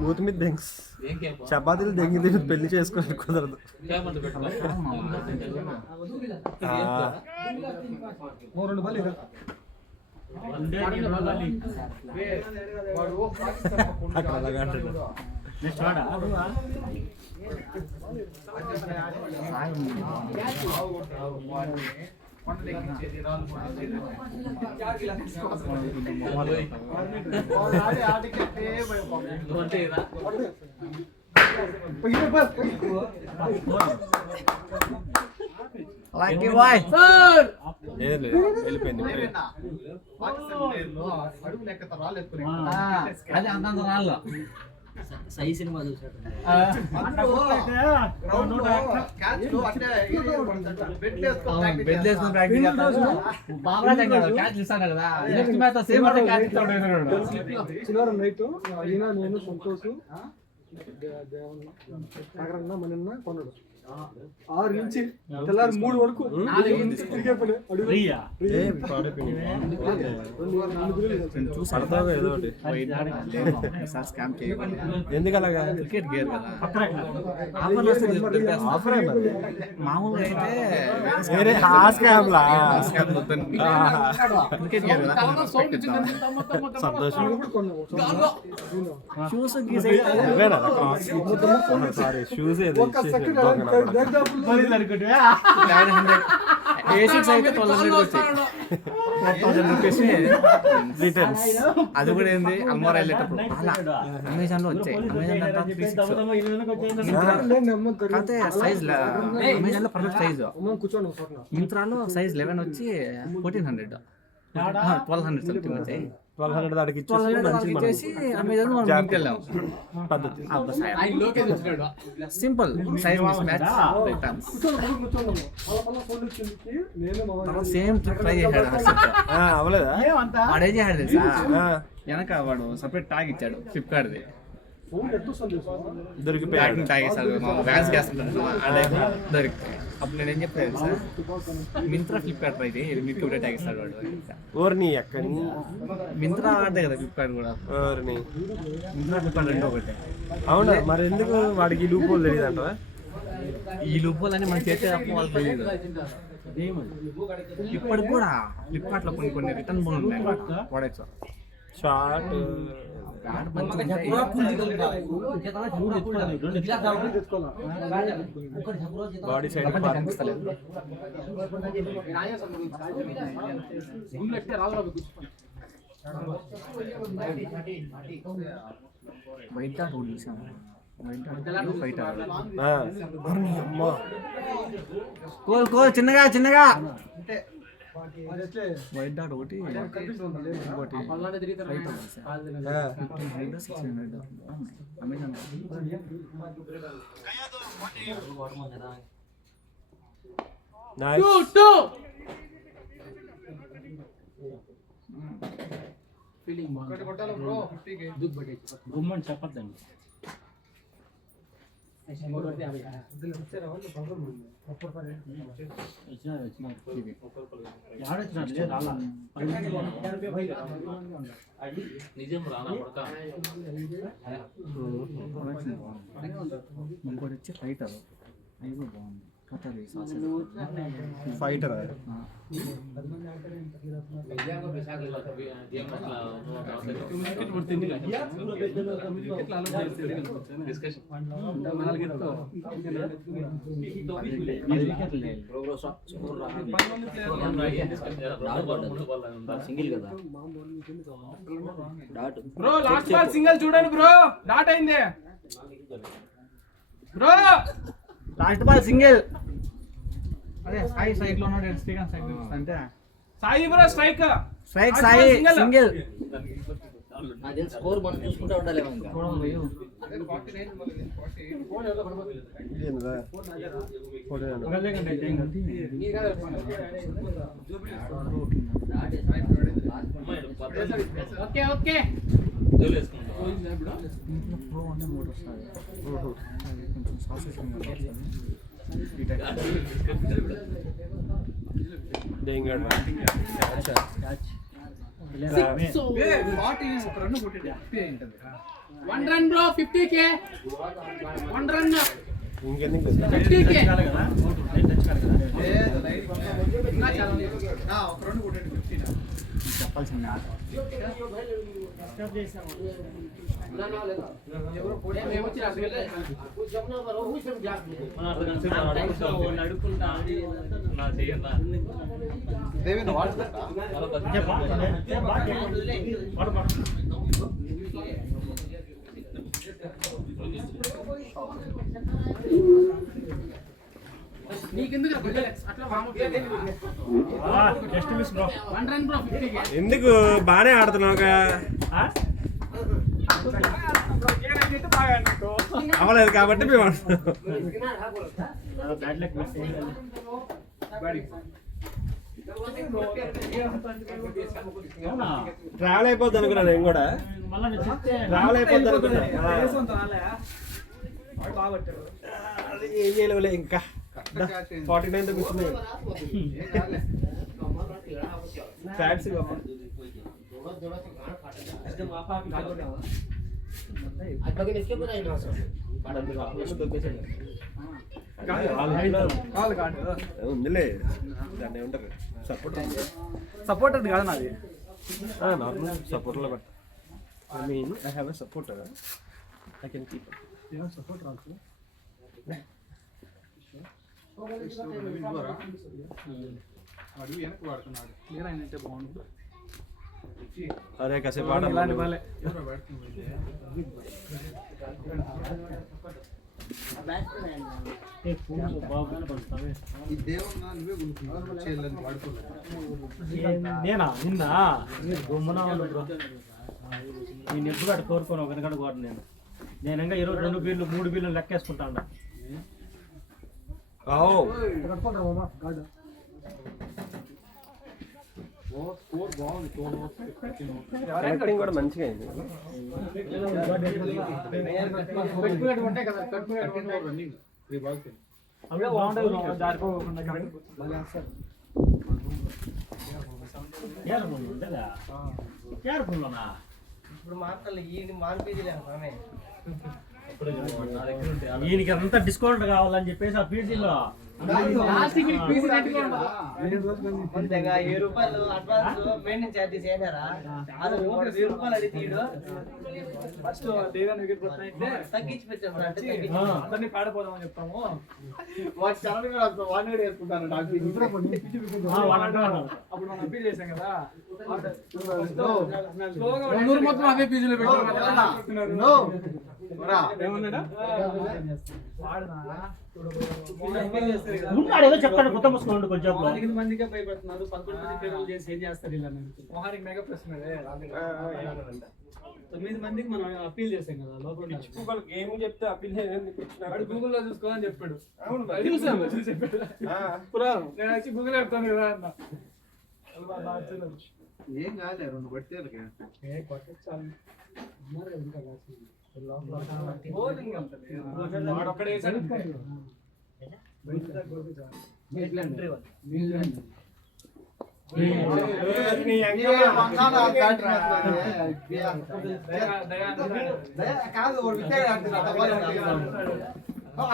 మూతి మీద దెంగ్స్ చపాతీలు దెంగి తిని పెళ్లి చేసుకోవాలి కుదరదు. వెళ్ళిపోయింది అదే అంతంత రాళ్ళు సై సినిమా చూసాడు బెడ్ వేసుకుని ప్రాక్టీస్ చేస్తాడు బాబరాజ్ అంటాడు క్యాచ్ ఇస్తాడు కదా నెక్స్ట్ మ్యాచ్ సేమ్ అంటే క్యాచ్ ఇస్తాడు శనివారం నైట్ ఈయన నేను సంతోష్ నాగరన్న మనన్న కొన్నాడు 6 నుంచి తెల్లారి 3 వరకు తిరిగే పని అడుగు ఎందుకలాగా క్రికెట్ గేర్ కదా ఆఫర్ మామూలుగా అయితే క్రికెట్ గేర్ కదా సంతోషం షూస్ గీస్ సారీ షూస్ ఏసిక్స్ అయితే 1200 వచ్చాయి 1000 రూపీస్ రిటర్న్స్ అది కూడా ఏంది అల్మోరా వెళ్ళేటప్పుడు అమెజాన్ లో వచ్చాయి అయితే సైజ్ అమెజాన్ లో పర్ఫెక్ట్ సైజ్ మింత్రాలో సైజ్ 11 వచ్చి 1400 1200 సంథింగ్ వచ్చాయి 1200 దానికి 1200 వాళ్ళకి ఇచ్చేసి అమెజాన్ మనం జాగ్రత్త. ముందుకెళ్ళాం పద్ధతి. ఆయన లోకేష్ వచ్చినాడు simple size miss match returns తర్వాత సేమ్ ట్రిక్ ట్రై చేశాడు అవ్వలేదా? వాడు ఏం చేశాడు తెలుసా ఆ, వెనక వాడు సపరేట్ ట్యాగ్ ఇచ్చాడు ఫ్లిప్కార్ట్ది దొరికిపోయాడు. ప్యాకింగ్ ట్యాగ్ ఇస్తాడు వ్యాన్స్ చేస్తుంటాడు అదే దొరికితే అప్పుడు నేను ఏం చెప్పాను తెలుసా మింత్రా ఫ్లిప్కార్ట్ అయితే మీకు ఒకటే ట్యాగ్ ఇస్తాడు వాడు ఓర్ని ఎక్కడి మింత్రా ఆడదే కదా ఫ్లిప్కార్ట్ కూడా ఓర్ని. మింత్రా ఫ్లిప్కార్ట్ రెండు ఒకటే అవునా, మరి ఎందుకు వాడికి లూప్ హోల్ తెలియదు అంట? ఈ లూపోలని మనం చేసే తప్ప వాళ్ళకి తెలియదు ఇప్పటికి కూడా ఫ్లిప్కార్ట్ లో కొన్ని రిటర్న్ బోన్ ఉన్నాయి products short body side Rajubabu white dot ఒకటి చూసాను ఫైట్ అమ్మా. కోల్ చిన్నగా వైట్ డాట్ ఒకటి ఇంకోటి అమెజాన్ నైస్. ఫీలింగ్ గుమ్మని చెప్పద్దండి. నిజం రానా పడక ఇంకోటి వచ్చి ఫైటర్ అది కూడా బాగుంది కథది ఫైటర్ సింగిల్ కదా dot bro last ball single చూడండి బ్రో డాట్ అయింది బ్రో లాస్ట్ బాల్ సింగిల్ అదే సాయి సైడ్ లో ఉన్నాడు శ్రీకాంత్ సైడ్ అంటే Sai bro strike strike Sai single అదే స్కోర్ మనం చూసుకుంటూ ఉండాలి ఇంకా okay okay one run bro 50k 1 run ఇంకెందుకు 50k చెప్పాల్సింది నీకెందుకు అట్లా just miss bro. 1 run bro 50k ఎందుకు బాగానే ఆడుతున్నావుగా? అవ్వలేదు కాబట్టి మేము బ్యాడ్ లక్ మిస్ ట్రావెల్ అయిపోద్ది అనుకున్నా నేను కూడా. మళ్ళీ చెప్తే ట్రావెల్ అయిపోద్ది అనుకున్నా. ఏం చేయలేవులే ఇంకా 49 కూర్చున్నాయి ఫ్యాట్స్ ఉందిలే దాన్ని ఏమంటారు సపోర్టర్ కాదు నాది నార్మల్ సపోర్ట్లో but I mean I have a supporter I can keep support రావచ్చు అరే కాసేపు ఆడాలి. బాగుగానే పడుతుంది. ఈ దేవుడు నువ్వే కొనుక్కున్నావు చేయాలని వాడుకోలేదు. నేనా నిన్న గమ్మున బ్రో, నేను ఎప్పుడు అటు కోరుకోను ఒక వెనకడ కోరు నేను ఇంకా ఈరోజు 2 బీర్లు 3 బీర్లు లెక్కేసుకుంటా ఉన్నా. కట్టుకుంటారా బాబా గాడ్ స్కోర్ బాగుంది. యాక్టింగ్ కూడా మంచిగా అయింది. పెట్టుకునేట్టు ఉంటాయి కదా, పెట్టుకునేట్టు ఉంటాయి. Running 3 balls. అవే బాగుంటాయి జారిపోకుండా. కేర్ఫుల్లోనా ఇప్పుడు మాత్రం ఈ మాన్పీజీలే ఈయనకి అంత డిస్కౌంట్ కావాలని చెప్పేసి ఆ పీజీలో లాస్ట్కి నీకు పీసీ రెడీగా ఉండదు. అంతేగా 10 రూపాయలు అడ్వాన్స్ మెయింటెనెన్స్ ఛార్జెస్ ఏనారా అసలు 10 రూపాయలు అడిగి తీయడు ఫస్ట్ దేవాన్ని వికెట్ కొట్టినైతే తగ్గించి పెట్టాను అంటే అందరినీ పాడిపోదామని చెప్తాము. వాడు చరణ్ కూడా వాడిని కూడా వేసుకుంటాను నాకు అప్పుడు మనం అప్పీల్ చేసాం కదా బెంగళూరు మొత్తం అదే పీజీలో పెట్టారు. ఏమన్నాడా ఉన్నాడు ఏదో చెప్తాడు, కొత్త ముసుకోండి కొంచెం. 8 మందికే భయపడుతున్నారు, 11 మంది పేర్లు చేసి ఏం చేస్తారు ఇలా మొహానికి మెగా ప్రశ్న 9 మందికి మనం అప్పీల్ చేసాం కదా లోపల ఏమి చెప్తే అప్పీల్ వాడు గూగుల్లో చూసుకోవాలని చెప్పాడు. నేను వచ్చి గూగుల్ పెడతాను కదా అన్న. ఏం కాలే 2 పడితే వాడొక్కడే వేసాడు. కాదు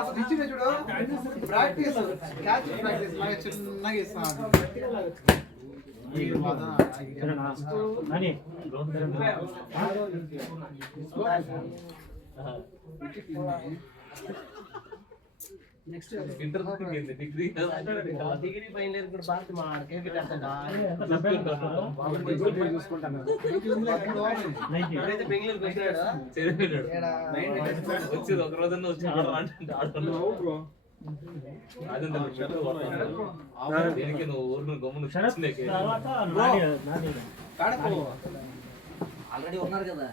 అసలు ఇచ్చిన చూడు ప్రాక్టీస్ క్యాచ్ ప్రాక్టీస్ బాగా చిన్నగా ఇస్తాను. డిగ్రీ డిగ్రీ ఫైనల్ ఇయర్ కూడా బాగా మా క్రికెట్ ఆడతాడా అయితే బెంగళూరుకి వచ్చినాడు వచ్చేది ఒక రోజున వచ్చి ఆడుతున్నావు. దేనికి నువ్వు ఊరు గమ్మును ఆల్రెడీ ఉన్నారు కదా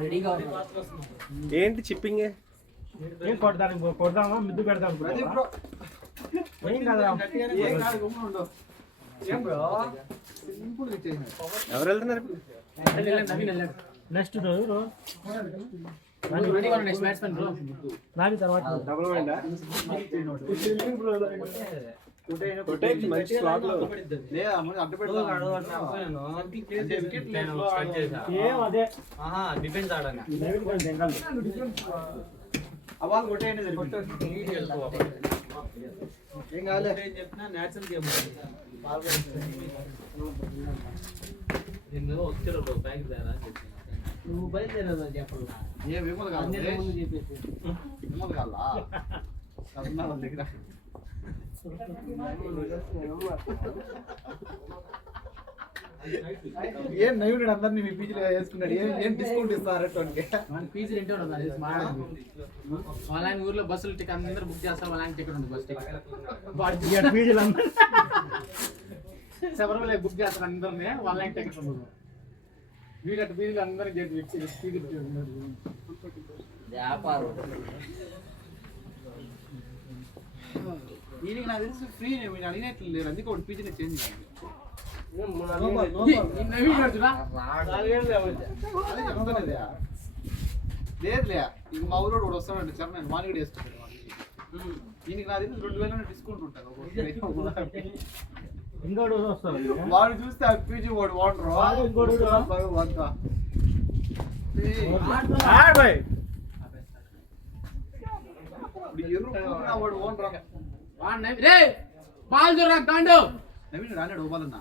రెడీగా ఏంటి చిప్పింగ్? ఏం కొడదామా మిద్దు పెడదాం ఏం కదా. ఏం కాదు గమ్మున ఉండవు. ఏం బ్రో సింపుల్ ఇచ్చేసాను. ఎవరు వెళ్తున్నారు? Next next batsmen bro Nani తర్వాత డబుల్ మైండా? మంచి స్లాట్ లో లేదా మరి అడ్డు పెడతాను. ఏం అదే డిఫెన్స్ ఆడాలి అవాళ్ళు కొట్టేయండి ఏం కాలే. చెప్పినా నేచురల్ గేమ్ నేను వచ్చారు బ్యాంక్ ద్వారా నువ్వు బయలుదేరదు చెప్పడు ఏ విమల్ కాదు ముందు చెప్పేసి విమల్ కాదా వాళ్ళ దగ్గర ఏం నవ్వుడు అందరినీ మీ పీజీలో వేసుకున్నాడు. ఏం డిస్కౌంట్ ఇస్తారటువంటి మన పీజీ రెంటే ఉండదు. వాళ్ళ ఆయన ఊర్లో బస్సులు టికెట్ అందరూ బుక్ చేస్తారు. వాళ్ళ ఆయన టికెట్ ఉంది బస్ టికెట్ శబరిమల బుక్ చేస్తారు అందరినీ. వాళ్ళ ఆయన టికెట్ ఉండదు. వీళ్ళ పీజీలు అందరూ వ్యాపారం దీనికి నాకు తెలిసి ఫ్రీ నేను అడిగినట్లు లేరు. అందుకే ఒకటి పీజీని చేంజ్ చేయండి. అదే చెప్తానేదే లేదులే. ఇంక మా ఊరోడు కూడా వస్తాడంటే సార్ నేను వాణి కూడా వేసుకుంటాను. దీనికి నాకు తెలిసి 2000 డిస్కౌంట్ ఉంటుంది. ఇంకోటి వస్తారు వాడు చూస్తే ఆ పీజీ వాడు వాడరు. వాడు ఓనరా బాల్ చూడరా కాండు నవీన్ రానాడు ఓబాలన్నా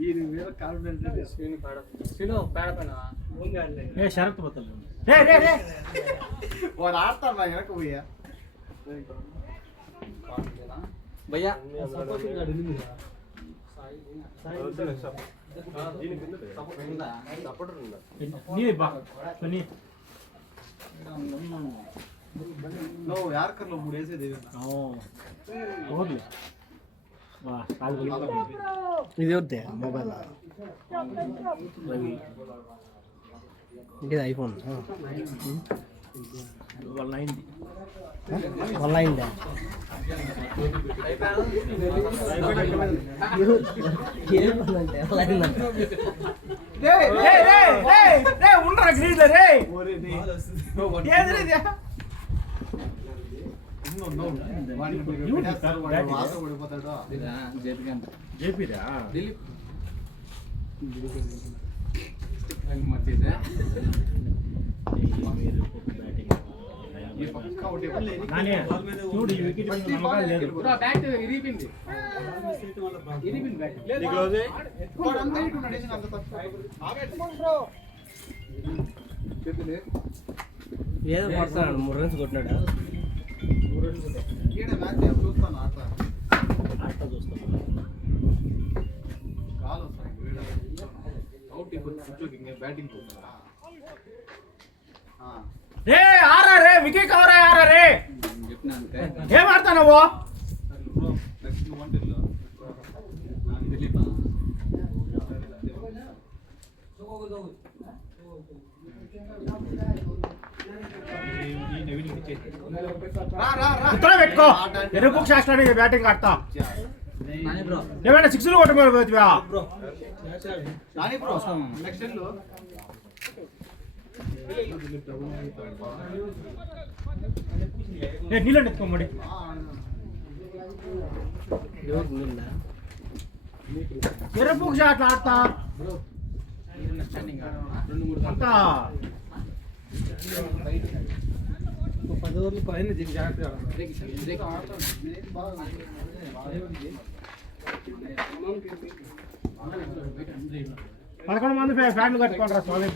ఈ వేరే కాన్ఫిడెంట్ షరత్ పోతాను వాడు ఆడతారు నా వెనక పోయా భయ్యా ನೀ ಬಾ ಬನ್ನಿ నువ్వు యార్కర్లో 3 వేసేది ಹೋಗ್ಲಿ ಬಾ ಕಾಲು ఇది వద్దే మొబైల్ ఇది ఐఫోన్ వాళ్ళ అయింది వల్ల అయిందా ఉండరా గ్రీజ్ రే ఓడిపోతాడు జేపీరా చూడు ఈ వికెట్ మీద నమ్మకాలు లేదు బ్యాట్ ఇరిపింది వాడంతా ఇటు నడిచిన అంత తప్పు ఏదో పడుతున్నాడు 3 రన్స్ కొట్టినాడు ఈడ మ్యాచ్ ఏం చూస్తాను ఆట చూస్తాను కాల్ వస్తాయి అవుట్ ఇప్పుడు బ్యాటింగ్ రే ఆరా రే వికెట్ కవర్ అయ్యారా రే ఏం ఆడతా నువ్వు నెక్స్ట్ వంటిల్లో ఉత్తర పెట్టుకో ఎరుపు శాస్త్రానికి బ్యాటింగ్ ఆడతా ఏమైనా సిక్స్లు కొట్టబోతువా నాని బ్రో నెక్స్ట్ లో నీళ్ళు ఎత్తుకోమడి ఎరుపు షాట్లు ఆడతా అంతా 10 ఓవర్లు పైన జాగ్రత్తగా 11 మంది ఫ్యాన్లు కట్టుకుంటారా స్వామి